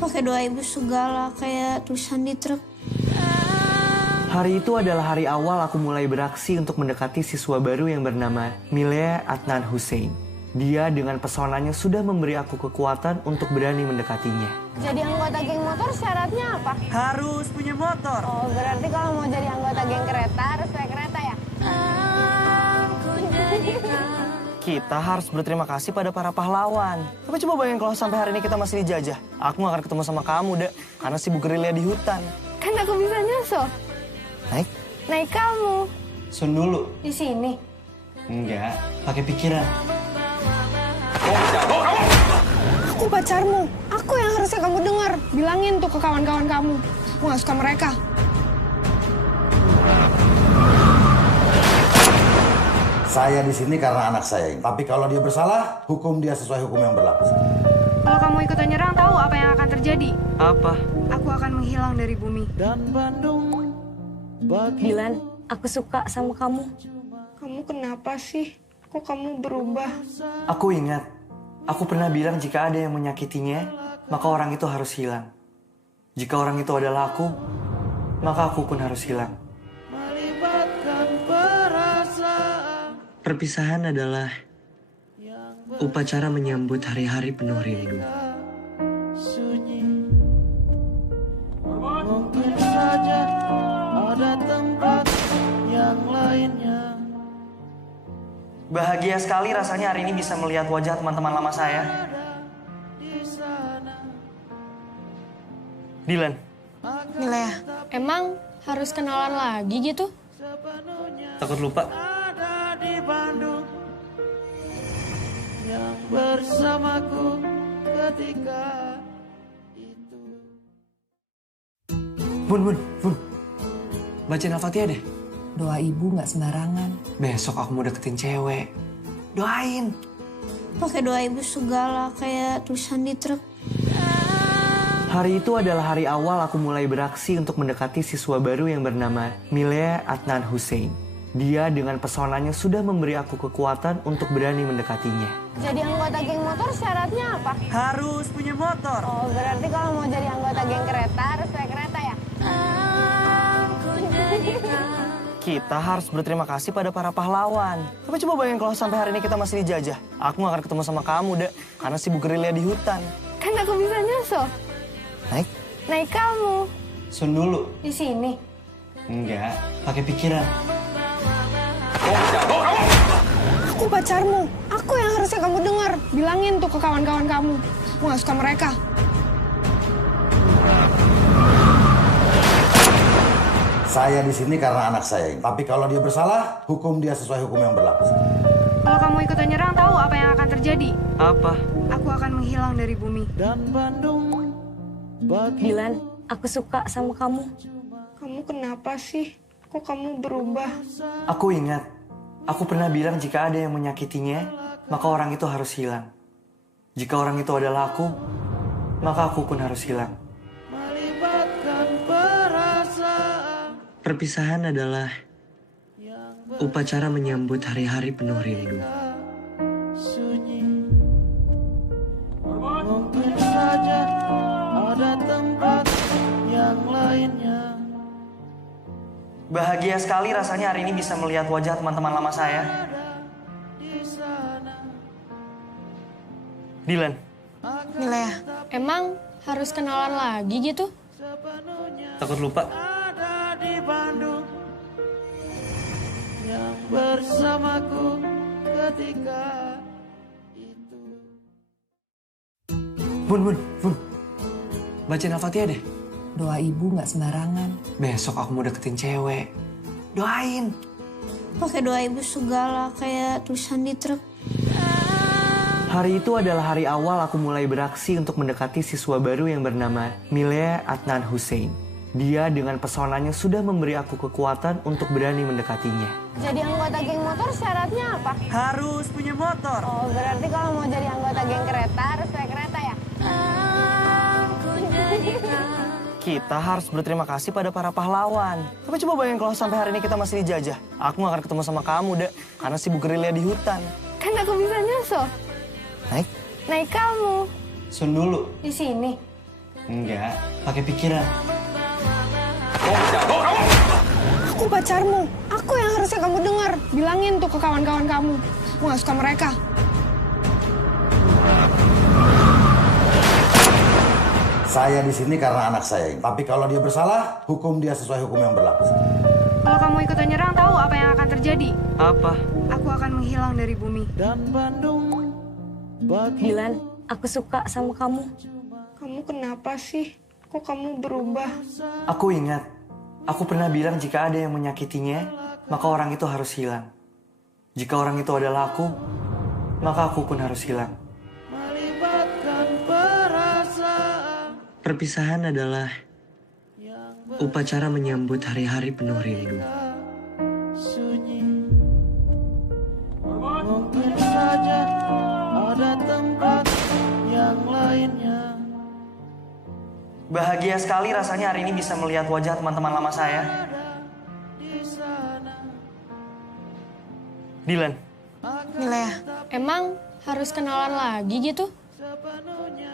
Pakai doa ibu segala kayak tulisan di truk. Hari itu adalah hari awal aku mulai beraksi untuk mendekati siswa baru yang bernama Milea Adnan Hussein. Dia dengan pesonanya sudah memberi aku kekuatan untuk berani mendekatinya. Jadi anggota geng motor syaratnya apa? Harus punya motor. Oh, berarti kalau mau jadi anggota geng kereta harus naik kereta ya? Kita harus berterima kasih pada para pahlawan. Tapi coba bayangin kalau sampai hari ini kita masih dijajah. Aku gak akan ketemu sama kamu, Dek. Karena sibuk gerilya di hutan. Kan aku bisa nyusul. Naik kamu. Sun dulu. Di sini. Enggak, pakai pikiran. Aku pacarmu. Aku yang harusnya kamu dengar. Bilangin tuh ke kawan-kawan kamu. Aku gak suka mereka. Saya di sini karena anak saya ini. Tapi kalau dia bersalah, hukum dia sesuai hukum yang berlaku. Kalau kamu ikutan nyerang, tahu apa yang akan terjadi? Apa? Aku akan menghilang dari bumi. Dan Bandung bagi Dilan, aku suka sama kamu. Kamu kenapa sih? Kok kamu berubah? Aku ingat, aku pernah bilang jika ada yang menyakitinya, maka orang itu harus hilang. Jika orang itu adalah aku, maka aku pun harus hilang. melibatkan perasaan Perpisahan adalah upacara menyambut hari-hari penuh rindu. sunyi. Mungkin saja ada tempat yang lainnya. Bahagia sekali rasanya hari ini bisa melihat wajah teman-teman lama saya. Dilan, Milea, emang harus kenalan lagi gitu? takut lupa? Ada di Bandung yang bersamaku ketika itu. Bun. Bacain Al-Fatihah deh. Doa ibu nggak sembarangan. Besok aku mau deketin cewek. Doain. Pakai doa ibu segala kayak tulisan di truk. Hari itu adalah hari awal aku mulai beraksi untuk mendekati siswa baru yang bernama Milea Adnan Hussein. Dia dengan pesonanya sudah memberi aku kekuatan untuk berani mendekatinya. Jadi anggota geng motor syaratnya apa? Harus punya motor. Oh, berarti kalau mau jadi anggota geng kereta harus naik kereta ya? Kita harus berterima kasih pada para pahlawan. Tapi coba bayangin kalau sampai hari ini kita masih dijajah. Aku gak akan ketemu sama kamu, Dek. Karena sibuk gerilya di hutan. Kan aku bisa nyusul. Naik? Naik kamu. Sun dulu. Di sini. Enggak, pakai pikiran. Aku pacarmu. Aku yang harusnya kamu dengar. Bilangin tuh ke kawan-kawan kamu. Aku gak suka mereka. Saya di sini karena anak saya ini. Tapi kalau dia bersalah, hukum dia sesuai hukum yang berlaku. Kalau kamu ikut nyerang, tahu apa yang akan terjadi? Apa? Aku akan menghilang dari bumi. Dan Bandung bagi Dilan, aku suka sama kamu. Kamu kenapa sih? Kok kamu berubah? Aku ingat, aku pernah bilang jika ada yang menyakitinya, maka orang itu harus hilang. Jika orang itu adalah aku, maka aku pun harus hilang. melibatkan perasaan Perpisahan adalah upacara menyambut hari-hari penuh rindu. sunyi. Mungkin saja ada tempat yang lainnya. Bahagia sekali rasanya hari ini bisa melihat wajah teman-teman lama saya. Dilan, Milea, emang harus kenalan lagi gitu? takut lupa? Ada di Bandung yang bersamaku ketika itu. Bun. Bacain Al-Fatihah deh. Doa ibu nggak sembarangan. Besok aku mau deketin cewek. Doain. Pakai doa ibu segala kayak tulisan di truk. Hari itu adalah hari awal aku mulai beraksi untuk mendekati siswa baru yang bernama Milea Adnan Hussein. Dia dengan pesonanya sudah memberi aku kekuatan untuk berani mendekatinya. Jadi anggota geng motor syaratnya apa? Harus punya motor. Oh, berarti kalau mau jadi anggota geng kereta harus naik kereta ya? Kita harus berterima kasih pada para pahlawan. Tapi coba bayangin kalau sampai hari ini kita masih dijajah. Aku gak akan ketemu sama kamu, Dek. Karena sibuk gerilya di hutan. Kan aku bisa nyusul. Naik? Naik kamu. Sun dulu. Di sini. Enggak, pakai pikiran. Aku pacarmu. Aku yang harusnya kamu dengar. Bilangin tuh ke kawan-kawan kamu. Aku gak suka mereka. Saya di sini karena anak saya ini. Tapi kalau dia bersalah, hukum dia sesuai hukum yang berlaku. Kalau kamu ikut nyerang, tahu apa yang akan terjadi? Apa? Aku akan menghilang dari bumi. Dan Bandung bagi Dilan, aku suka sama kamu. Kamu kenapa sih? Kok kamu berubah? Aku ingat, aku pernah bilang jika ada yang menyakitinya, maka orang itu harus hilang. Jika orang itu adalah aku, maka aku pun harus hilang. melibatkan perasaan Perpisahan adalah upacara menyambut hari-hari penuh rindu. sunyi. Mungkin saja ada tempat yang lainnya. Bahagia sekali rasanya hari ini bisa melihat wajah teman-teman lama saya. Dilan, Milea, emang harus kenalan lagi gitu?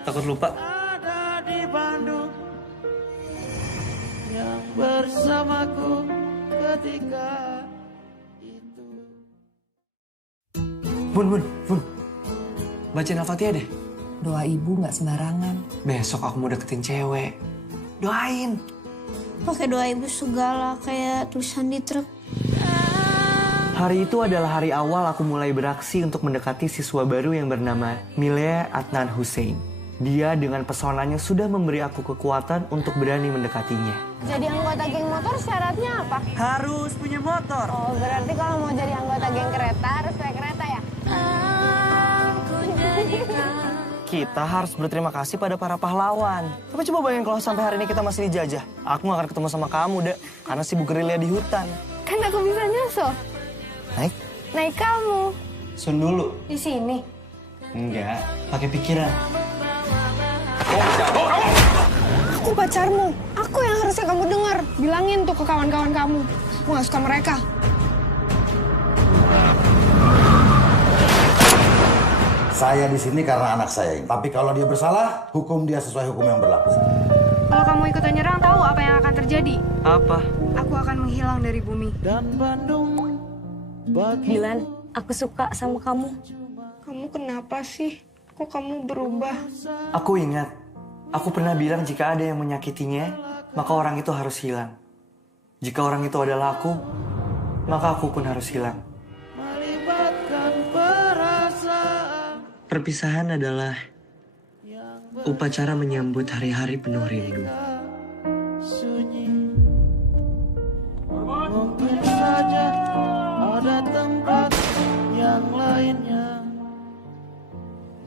takut lupa? Ada di Bandung yang bersamaku ketika itu. Bun. Bacain Al-Fatihah deh. Doa ibu nggak sembarangan. Besok aku mau deketin cewek. Doain. Pakai doa ibu segala kayak tulisan di truk. Hari itu adalah hari awal aku mulai beraksi untuk mendekati siswa baru yang bernama Milea Adnan Hussein. Dia dengan pesonanya sudah memberi aku kekuatan untuk berani mendekatinya. Jadi anggota geng motor syaratnya apa? Harus punya motor. Oh, berarti kalau mau jadi anggota geng kereta harus naik kereta ya? Kita harus berterima kasih pada para pahlawan. Tapi coba bayangin kalau sampai hari ini kita masih dijajah. Aku gak akan ketemu sama kamu, Dek. Karena sibuk gerilya di hutan. Kan aku bisa nyusul. Naik? Naik kamu. Sun dulu. Di sini. Enggak, pakai pikiran. Aku pacarmu. Aku yang harusnya kamu dengar. Bilangin tuh ke kawan-kawan kamu. Aku gak suka mereka. Saya di sini karena anak saya ini. Tapi kalau dia bersalah, hukum dia sesuai hukum yang berlaku. Kalau Kalau kamu ikutan nyerang, tahu apa yang akan terjadi? Apa? Aku akan menghilang dari bumi. Dan Bandung bagi Dilan, aku suka sama kamu. Kamu kenapa sih? Kok kamu berubah? Aku ingat, aku pernah bilang jika ada yang menyakitinya, maka orang itu harus hilang. Jika orang itu adalah aku, maka aku pun harus hilang. melibatkan perasaan Perpisahan adalah upacara menyambut hari-hari penuh rindu. sunyi. Mungkin saja ada tempat yang lainnya.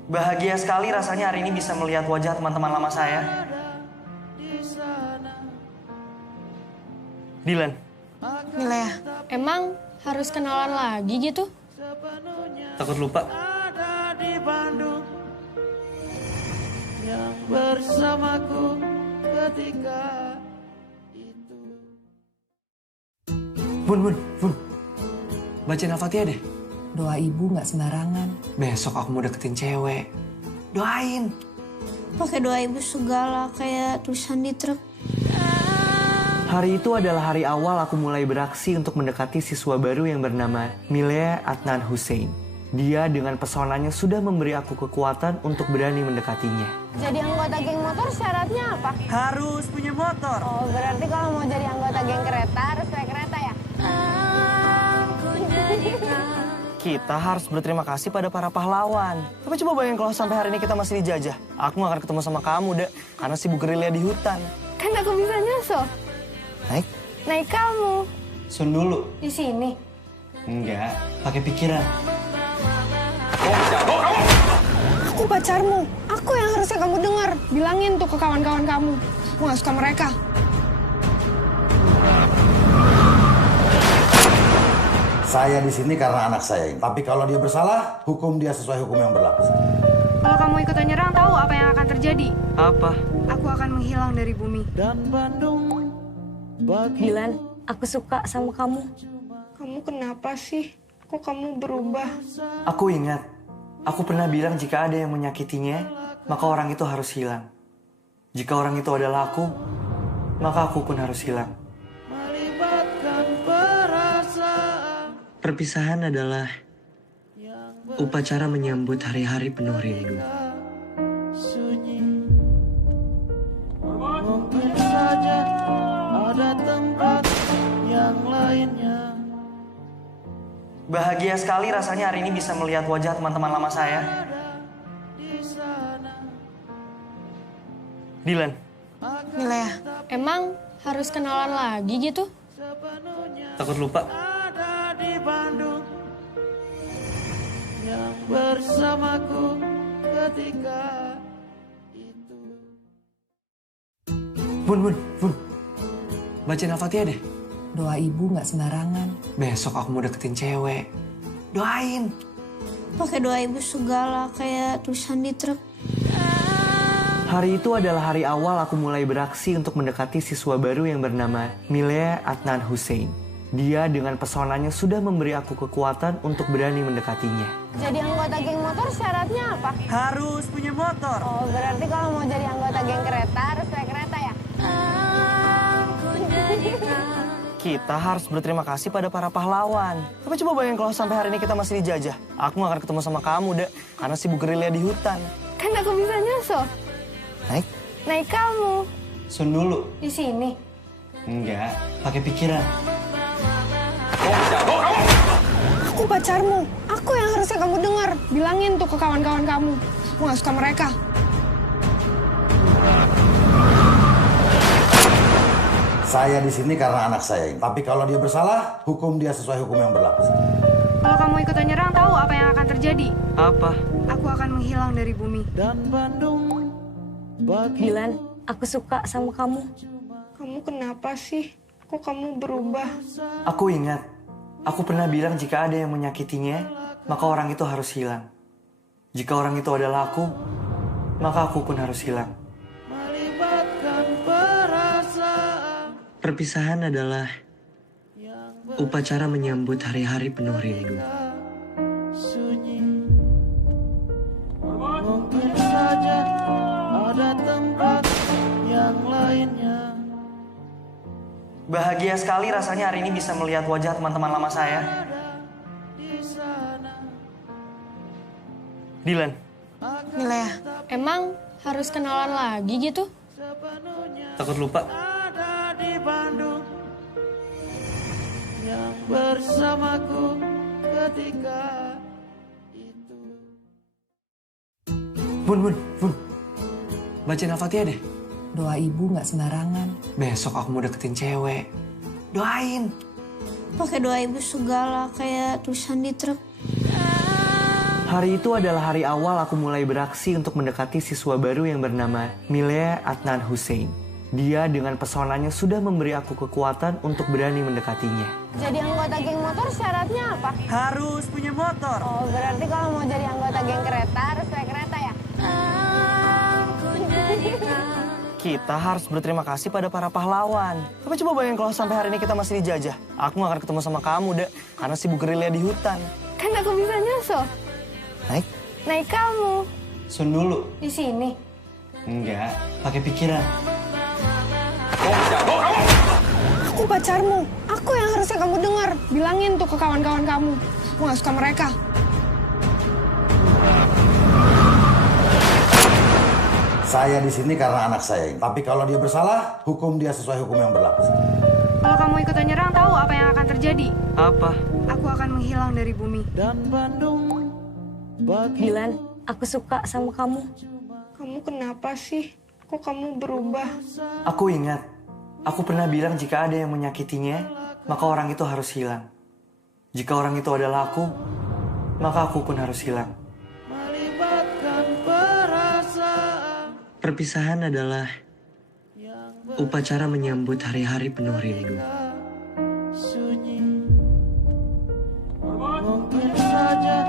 Bahagia sekali rasanya hari ini bisa melihat wajah teman-teman lama saya. Dilan, Milea, emang harus kenalan lagi gitu? takut lupa? Ada di Bandung yang bersamaku ketika itu. Bun. Bacain Al-Fatihah deh. Doa ibu nggak sembarangan. Besok aku mau deketin cewek. Doain. Pakai doa ibu segala kayak tulisan di truk. Hari itu adalah hari awal aku mulai beraksi untuk mendekati siswa baru yang bernama Milea Adnan Hussein. Dia dengan pesonanya sudah memberi aku kekuatan untuk berani mendekatinya. Jadi anggota geng motor syaratnya apa? Harus punya motor. Oh, berarti kalau mau jadi anggota geng kereta harus naik kereta ya? Kita harus berterima kasih pada para pahlawan. Tapi coba bayangin kalau sampai hari ini kita masih dijajah. Aku gak akan ketemu sama kamu, Dek. Karena sibuk gerilya di hutan. Kan aku bisa nyusul. Naik? Naik kamu. Sun dulu. Di sini. Enggak, pakai pikiran. Aku pacarmu. Aku yang harusnya kamu dengar. Bilangin tuh ke kawan-kawan kamu. Aku gak suka mereka. Saya di sini karena anak saya ini. Tapi kalau dia bersalah, hukum dia sesuai hukum yang berlaku. Kalau kamu ikutan nyerang, tahu apa yang akan terjadi? Apa? Aku akan menghilang dari bumi. Dan Bandung bagi Dilan, aku suka sama kamu. Kamu kenapa sih? Kok kamu berubah? Aku ingat, aku pernah bilang jika ada yang menyakitinya, maka orang itu harus hilang. Jika orang itu adalah aku, maka aku pun harus hilang. melibatkan perasaan Perpisahan adalah upacara menyambut hari-hari penuh rindu. sunyi. Mungkin saja ada tempat yang lainnya. Bahagia sekali rasanya hari ini bisa melihat wajah teman-teman lama saya. Dilan, Milea, emang harus kenalan lagi gitu? takut lupa? Ada di Bandung yang bersamaku ketika itu. Bun. Bacain Al-Fatihah deh. Doa ibu nggak sembarangan. Besok aku mau deketin cewek. Doain. Pakai doa ibu segala kayak tulisan di truk. Hari itu adalah hari awal aku mulai beraksi untuk mendekati siswa baru yang bernama Milea Adnan Hussein. Dia dengan pesonanya sudah memberi aku kekuatan untuk berani mendekatinya. Jadi anggota geng motor syaratnya apa? Harus punya motor. Oh, berarti kalau mau jadi anggota geng kereta harus naik kereta ya? Kita harus berterima kasih pada para pahlawan. Tapi coba bayangin kalau sampai hari ini kita masih dijajah. Aku gak akan ketemu sama kamu, Dek. Karena sibuk gerilya di hutan. Kan aku bisa nyusul. Naik? Naik kamu. Sun dulu. Di sini. Enggak, pakai pikiran. Aku pacarmu. Aku yang harusnya kamu dengar. Bilangin tuh ke kawan-kawan kamu. Aku gak suka mereka. Saya di sini karena anak saya ini. Tapi kalau dia bersalah, hukum dia sesuai hukum yang berlaku. Kalau kamu ikutan nyerang, tahu apa yang akan terjadi? Apa? Aku akan menghilang dari bumi. Dan Bandung bagi Dilan, aku suka sama kamu. Kamu kenapa sih? Kok kamu berubah? Aku ingat, aku pernah bilang jika ada yang menyakitinya, maka orang itu harus hilang. Jika orang itu adalah aku, maka aku pun harus hilang. melibatkan perasaan Perpisahan adalah upacara menyambut hari-hari penuh rindu. sunyi. Mungkin saja ada tempat yang lain Bahagia sekali rasanya hari ini bisa melihat wajah teman-teman lama saya. Dilan. Milea, emang harus kenalan lagi gitu? Takut lupa? Ada di Bandung yang bersamaku ketika itu. Bun. Bacain Al-Fatihah deh. Doa ibu nggak sembarangan. Besok aku mau deketin cewek. Doain. Pakai doa ibu segala kayak tulisan di truk. Hari itu adalah hari awal aku mulai beraksi untuk mendekati siswa baru yang bernama Milea Adnan Hussein. Dia dengan pesonanya sudah memberi aku kekuatan untuk berani mendekatinya. Jadi anggota geng motor syaratnya apa? Harus punya motor. Oh, berarti kalau mau jadi anggota geng kereta harus naik kereta ya? Kita harus berterima kasih pada para pahlawan. Tapi coba bayangin kalau sampai hari ini kita masih dijajah. Aku gak akan ketemu sama kamu, Dek. Karena sibuk gerilya di hutan. Kan aku bisa nyusul. Naik? Naik kamu. Sun dulu. Di sini. Enggak, pakai pikiran. Aku pacarmu. Aku yang harusnya kamu dengar. Bilangin tuh ke kawan-kawan kamu. Aku gak suka mereka. Saya di sini karena anak saya ini. Tapi kalau dia bersalah, hukum dia sesuai hukum yang berlaku. Kalau kamu ikut nyerang, tahu apa yang akan terjadi? Apa? Aku akan menghilang dari bumi. Dan Bandung bagi Dilan, aku suka sama kamu. Kamu kenapa sih? Kok kamu berubah? Aku ingat, aku pernah bilang jika ada yang menyakitinya, maka orang itu harus hilang. Jika orang itu adalah aku, maka aku pun harus hilang. melibatkan perasaan Perpisahan adalah upacara menyambut hari-hari penuh rindu. sunyi. Mungkin saja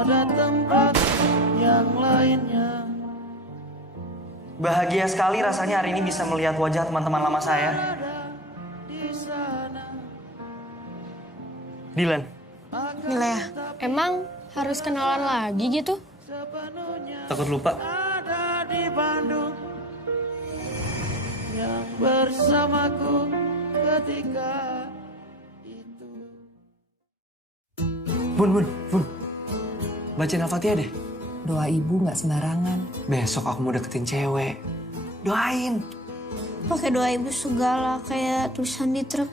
ada tempat yang lainnya. Bahagia sekali rasanya hari ini bisa melihat wajah teman-teman lama saya. Dilan. Milea, emang harus kenalan lagi gitu? Takut lupa? Ada di Bandung yang bersamaku ketika itu. Bun. Bacain Al-Fatihah deh. Doa ibu nggak sembarangan. Besok aku mau deketin cewek. Doain. Pakai doa ibu segala kayak tulisan di truk.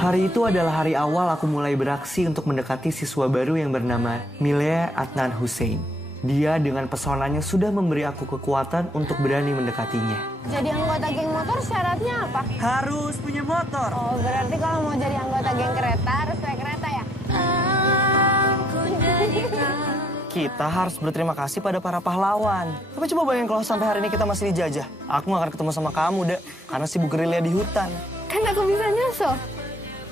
Hari itu adalah hari awal aku mulai beraksi untuk mendekati siswa baru yang bernama Milea Adnan Hussein. Dia dengan pesonanya sudah memberi aku kekuatan untuk berani mendekatinya. Jadi anggota geng motor syaratnya apa? Harus punya motor. Oh, berarti kalau mau jadi anggota geng kereta harus naik kereta ya? Kita harus berterima kasih pada para pahlawan. Tapi coba bayangin kalau sampai hari ini kita masih dijajah. Aku gak akan ketemu sama kamu, Dek. Karena sibuk gerilya di hutan. Kan aku bisa nyusul.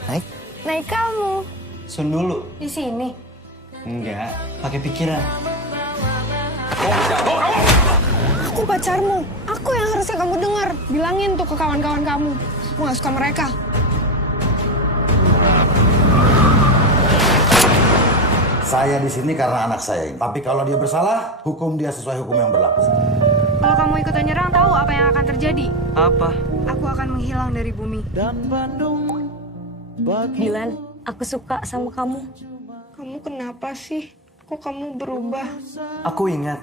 Naik? Naik kamu. Sun dulu. Di sini. Enggak, pakai pikiran. Aku pacarmu. Aku yang harusnya kamu dengar. Bilangin tuh ke kawan-kawan kamu. Aku gak suka mereka. Saya di sini karena anak saya ini. Tapi kalau dia bersalah, hukum dia sesuai hukum yang berlaku. Kalau kamu ikut nyerang, tahu apa yang akan terjadi? Apa? Aku akan menghilang dari bumi. Dan Bandung bagi Dilan, aku suka sama kamu. Kamu kenapa sih? Kok kamu berubah? Aku ingat,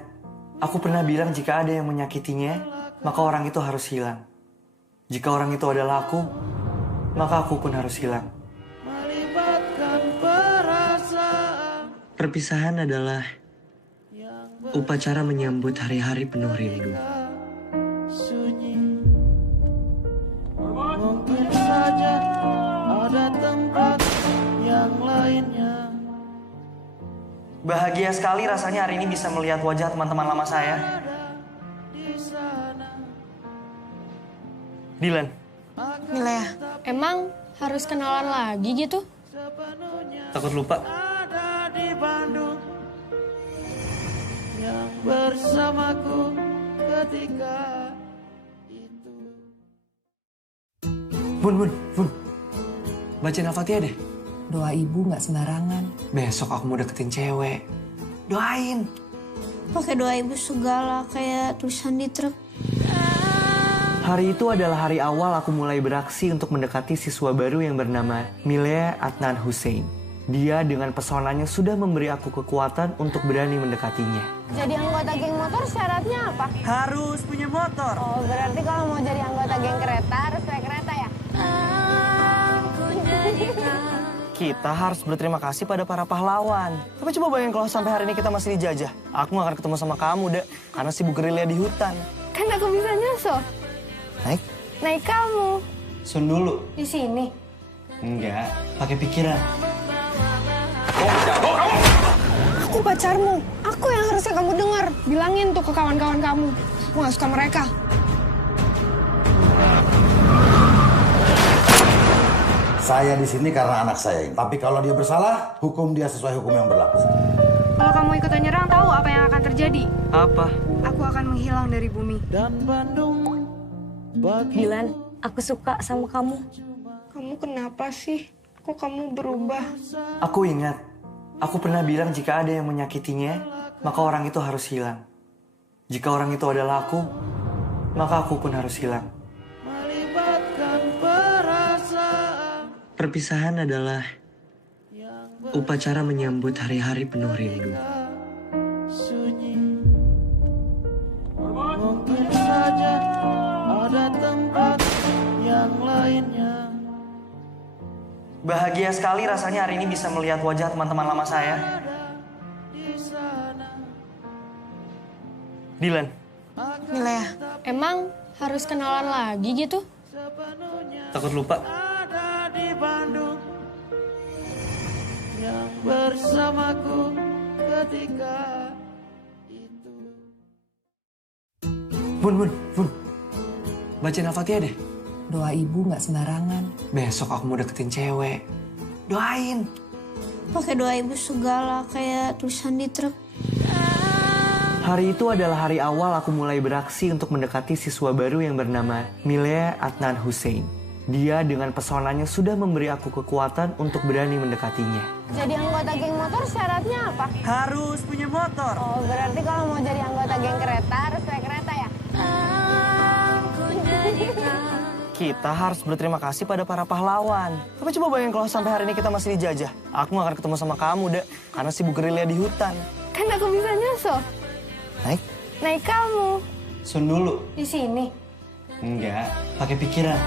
aku pernah bilang jika ada yang menyakitinya, maka orang itu harus hilang. Jika orang itu adalah aku, maka aku pun harus hilang. melibatkan perasaan Perpisahan adalah upacara menyambut hari-hari penuh rindu. sunyi. Mungkin saja ada tempat yang lainnya. Bahagia sekali rasanya hari ini bisa melihat wajah teman-teman lama saya. Dilan. Milea, emang harus kenalan lagi gitu? Takut lupa? Ada di Bandung yang bersamaku ketika itu. Bun. Bacain Al-Fatihah deh. Doa ibu nggak sembarangan. Besok aku mau deketin cewek. Doain. Pakai doa ibu segala kayak tulisan di truk. Hari itu adalah hari awal aku mulai beraksi untuk mendekati siswa baru yang bernama Milea Adnan Hussein. Dia dengan pesonanya sudah memberi aku kekuatan untuk berani mendekatinya. Jadi anggota geng motor syaratnya apa? Harus punya motor. Oh, berarti kalau mau jadi anggota geng kereta harus naik kereta ya? Kita harus berterima kasih pada para pahlawan. Tapi coba bayangin kalau sampai hari ini kita masih dijajah. Aku gak akan ketemu sama kamu, Dek. Karena sibuk gerilya di hutan. Kan aku bisa nyusul. Naik? Naik kamu. Sun dulu. Di sini. Enggak, pakai pikiran. Aku pacarmu. Aku yang harusnya kamu dengar. Bilangin tuh ke kawan-kawan kamu. Aku gak suka mereka. Saya di sini karena anak saya ini. Tapi kalau dia bersalah, hukum dia sesuai hukum yang berlaku. Kalau kamu ikutan nyerang, tahu apa yang akan terjadi? Apa? Aku akan menghilang dari bumi. Dan Bandung bagi Dilan, aku suka sama kamu. Kamu kenapa sih? Kok kamu berubah? Aku ingat, aku pernah bilang jika ada yang menyakitinya, maka orang itu harus hilang. Jika orang itu adalah aku, maka aku pun harus hilang. melibatkan perasaan Perpisahan adalah upacara menyambut hari-hari penuh rindu. sunyi. Mungkin saja ada tempat yang lainnya. Bahagia sekali rasanya hari ini bisa melihat wajah teman-teman lama saya. Dilan, Milea, emang harus kenalan lagi gitu? takut lupa. Ada di Bandung yang bersamaku ketika itu. Bun. Bacain Al-Fatihah deh. Doa ibu nggak sembarangan. Besok aku mau deketin cewek. Doain. Pakai doa ibu segala kayak tulisan di truk. Hari itu adalah hari awal aku mulai beraksi untuk mendekati siswa baru yang bernama Milea Adnan Hussein. Dia dengan pesonanya sudah memberi aku kekuatan untuk berani mendekatinya. Jadi anggota geng motor syaratnya apa? Harus punya motor. Oh, berarti kalau mau jadi anggota geng kereta harus naik kereta ya? Kita harus berterima kasih pada para pahlawan. Tapi coba bayangin kalau sampai hari ini kita masih dijajah. Aku gak akan ketemu sama kamu, Dek. Karena sibuk gerilya di hutan. Kan aku bisa nyusul. Naik? Naik kamu. Sun dulu. Di sini. Enggak, pakai pikiran.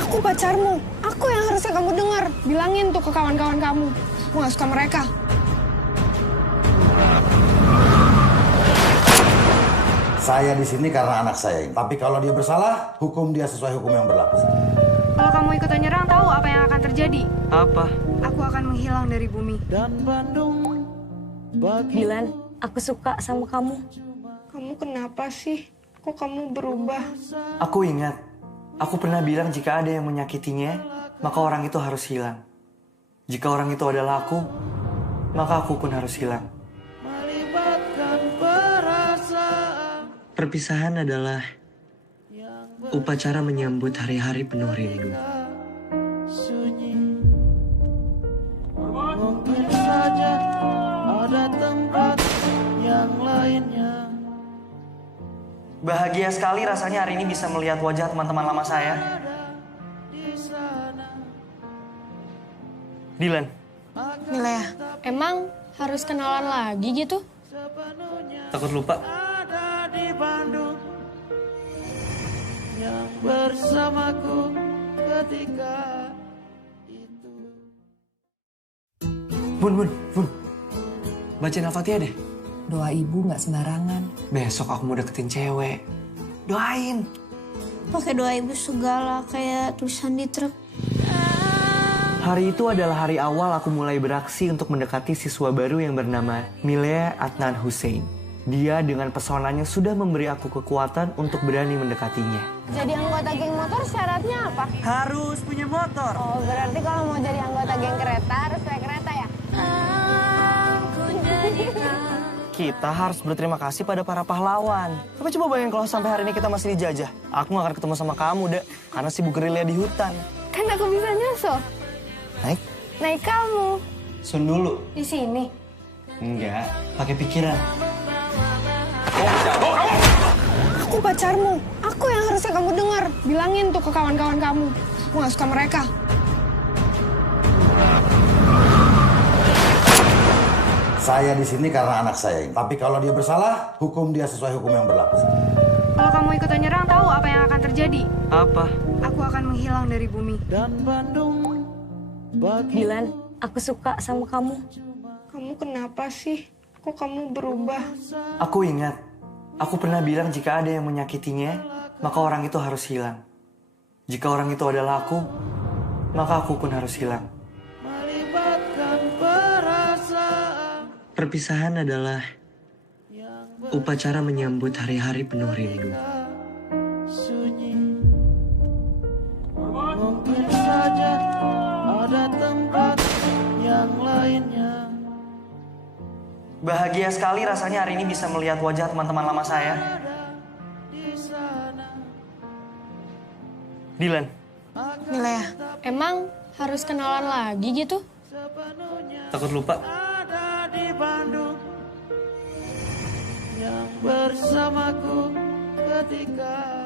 Aku pacarmu. Aku yang harusnya kamu dengar. Bilangin tuh ke kawan-kawan kamu. Aku gak suka mereka. Saya di sini karena anak saya ini. Tapi kalau dia bersalah, hukum dia sesuai hukum yang berlaku. Kalau kamu ikutan nyerang, tahu apa yang akan terjadi? Apa? Aku akan menghilang dari bumi. Dan Bandung bagi Dilan, aku suka sama kamu. Kamu kenapa sih? Kok kamu berubah? Aku ingat, aku pernah bilang jika ada yang menyakitinya, maka orang itu harus hilang. Jika orang itu adalah aku, maka aku pun harus hilang. melibatkan perasaan Perpisahan adalah upacara menyambut hari-hari penuh rindu. sunyi. Mungkin saja ada tempat yang lainnya. Bahagia sekali rasanya hari ini bisa melihat wajah teman-teman lama saya. Dilan, Milea, emang harus kenalan lagi gitu? takut lupa. Ada di Bandung yang bersamaku ketika itu. Bun. Bacain Al-Fatihah deh. Doa ibu nggak sembarangan. Besok aku mau deketin cewek. Doain. Pakai doa ibu segala kayak tulisan di truk. Hari itu adalah hari awal aku mulai beraksi untuk mendekati siswa baru yang bernama Milea Adnan Hussein. Dia dengan pesonanya sudah memberi aku kekuatan untuk berani mendekatinya. Jadi anggota geng motor syaratnya apa? Harus punya motor. Oh, berarti kalau mau jadi anggota geng kereta harus naik kereta ya? Kita harus berterima kasih pada para pahlawan. Tapi coba bayangin kalau sampai hari ini kita masih dijajah. Aku gak akan ketemu sama kamu, Dek. Karena sibuk gerilya di hutan. Kan aku bisa nyusul. Naik? Naik kamu. Sun dulu. Di sini. Enggak, pakai pikiran. Aku pacarmu. Aku yang harusnya kamu dengar. Bilangin tuh ke kawan-kawan kamu. Aku gak suka mereka. Saya di sini karena anak saya ini. Tapi kalau dia bersalah, hukum dia sesuai hukum yang berlaku. Kalau kamu ikutan nyerang, tahu apa yang akan terjadi? Apa? Aku akan menghilang dari bumi. Dan Bandung bagi Dilan, aku suka sama kamu. Kamu kenapa sih? Kok kamu berubah? Aku ingat, aku pernah bilang jika ada yang menyakitinya, maka orang itu harus hilang. Jika orang itu adalah aku, maka aku pun harus hilang. melibatkan perasaan Perpisahan adalah upacara menyambut hari-hari penuh rindu. sunyi. Mungkin saja ada tempat yang lainnya. Bahagia sekali rasanya hari ini bisa melihat wajah teman-teman lama saya. Dilan, Milea, emang harus kenalan lagi gitu? takut lupa? Ada di Bandung yang bersamaku ketika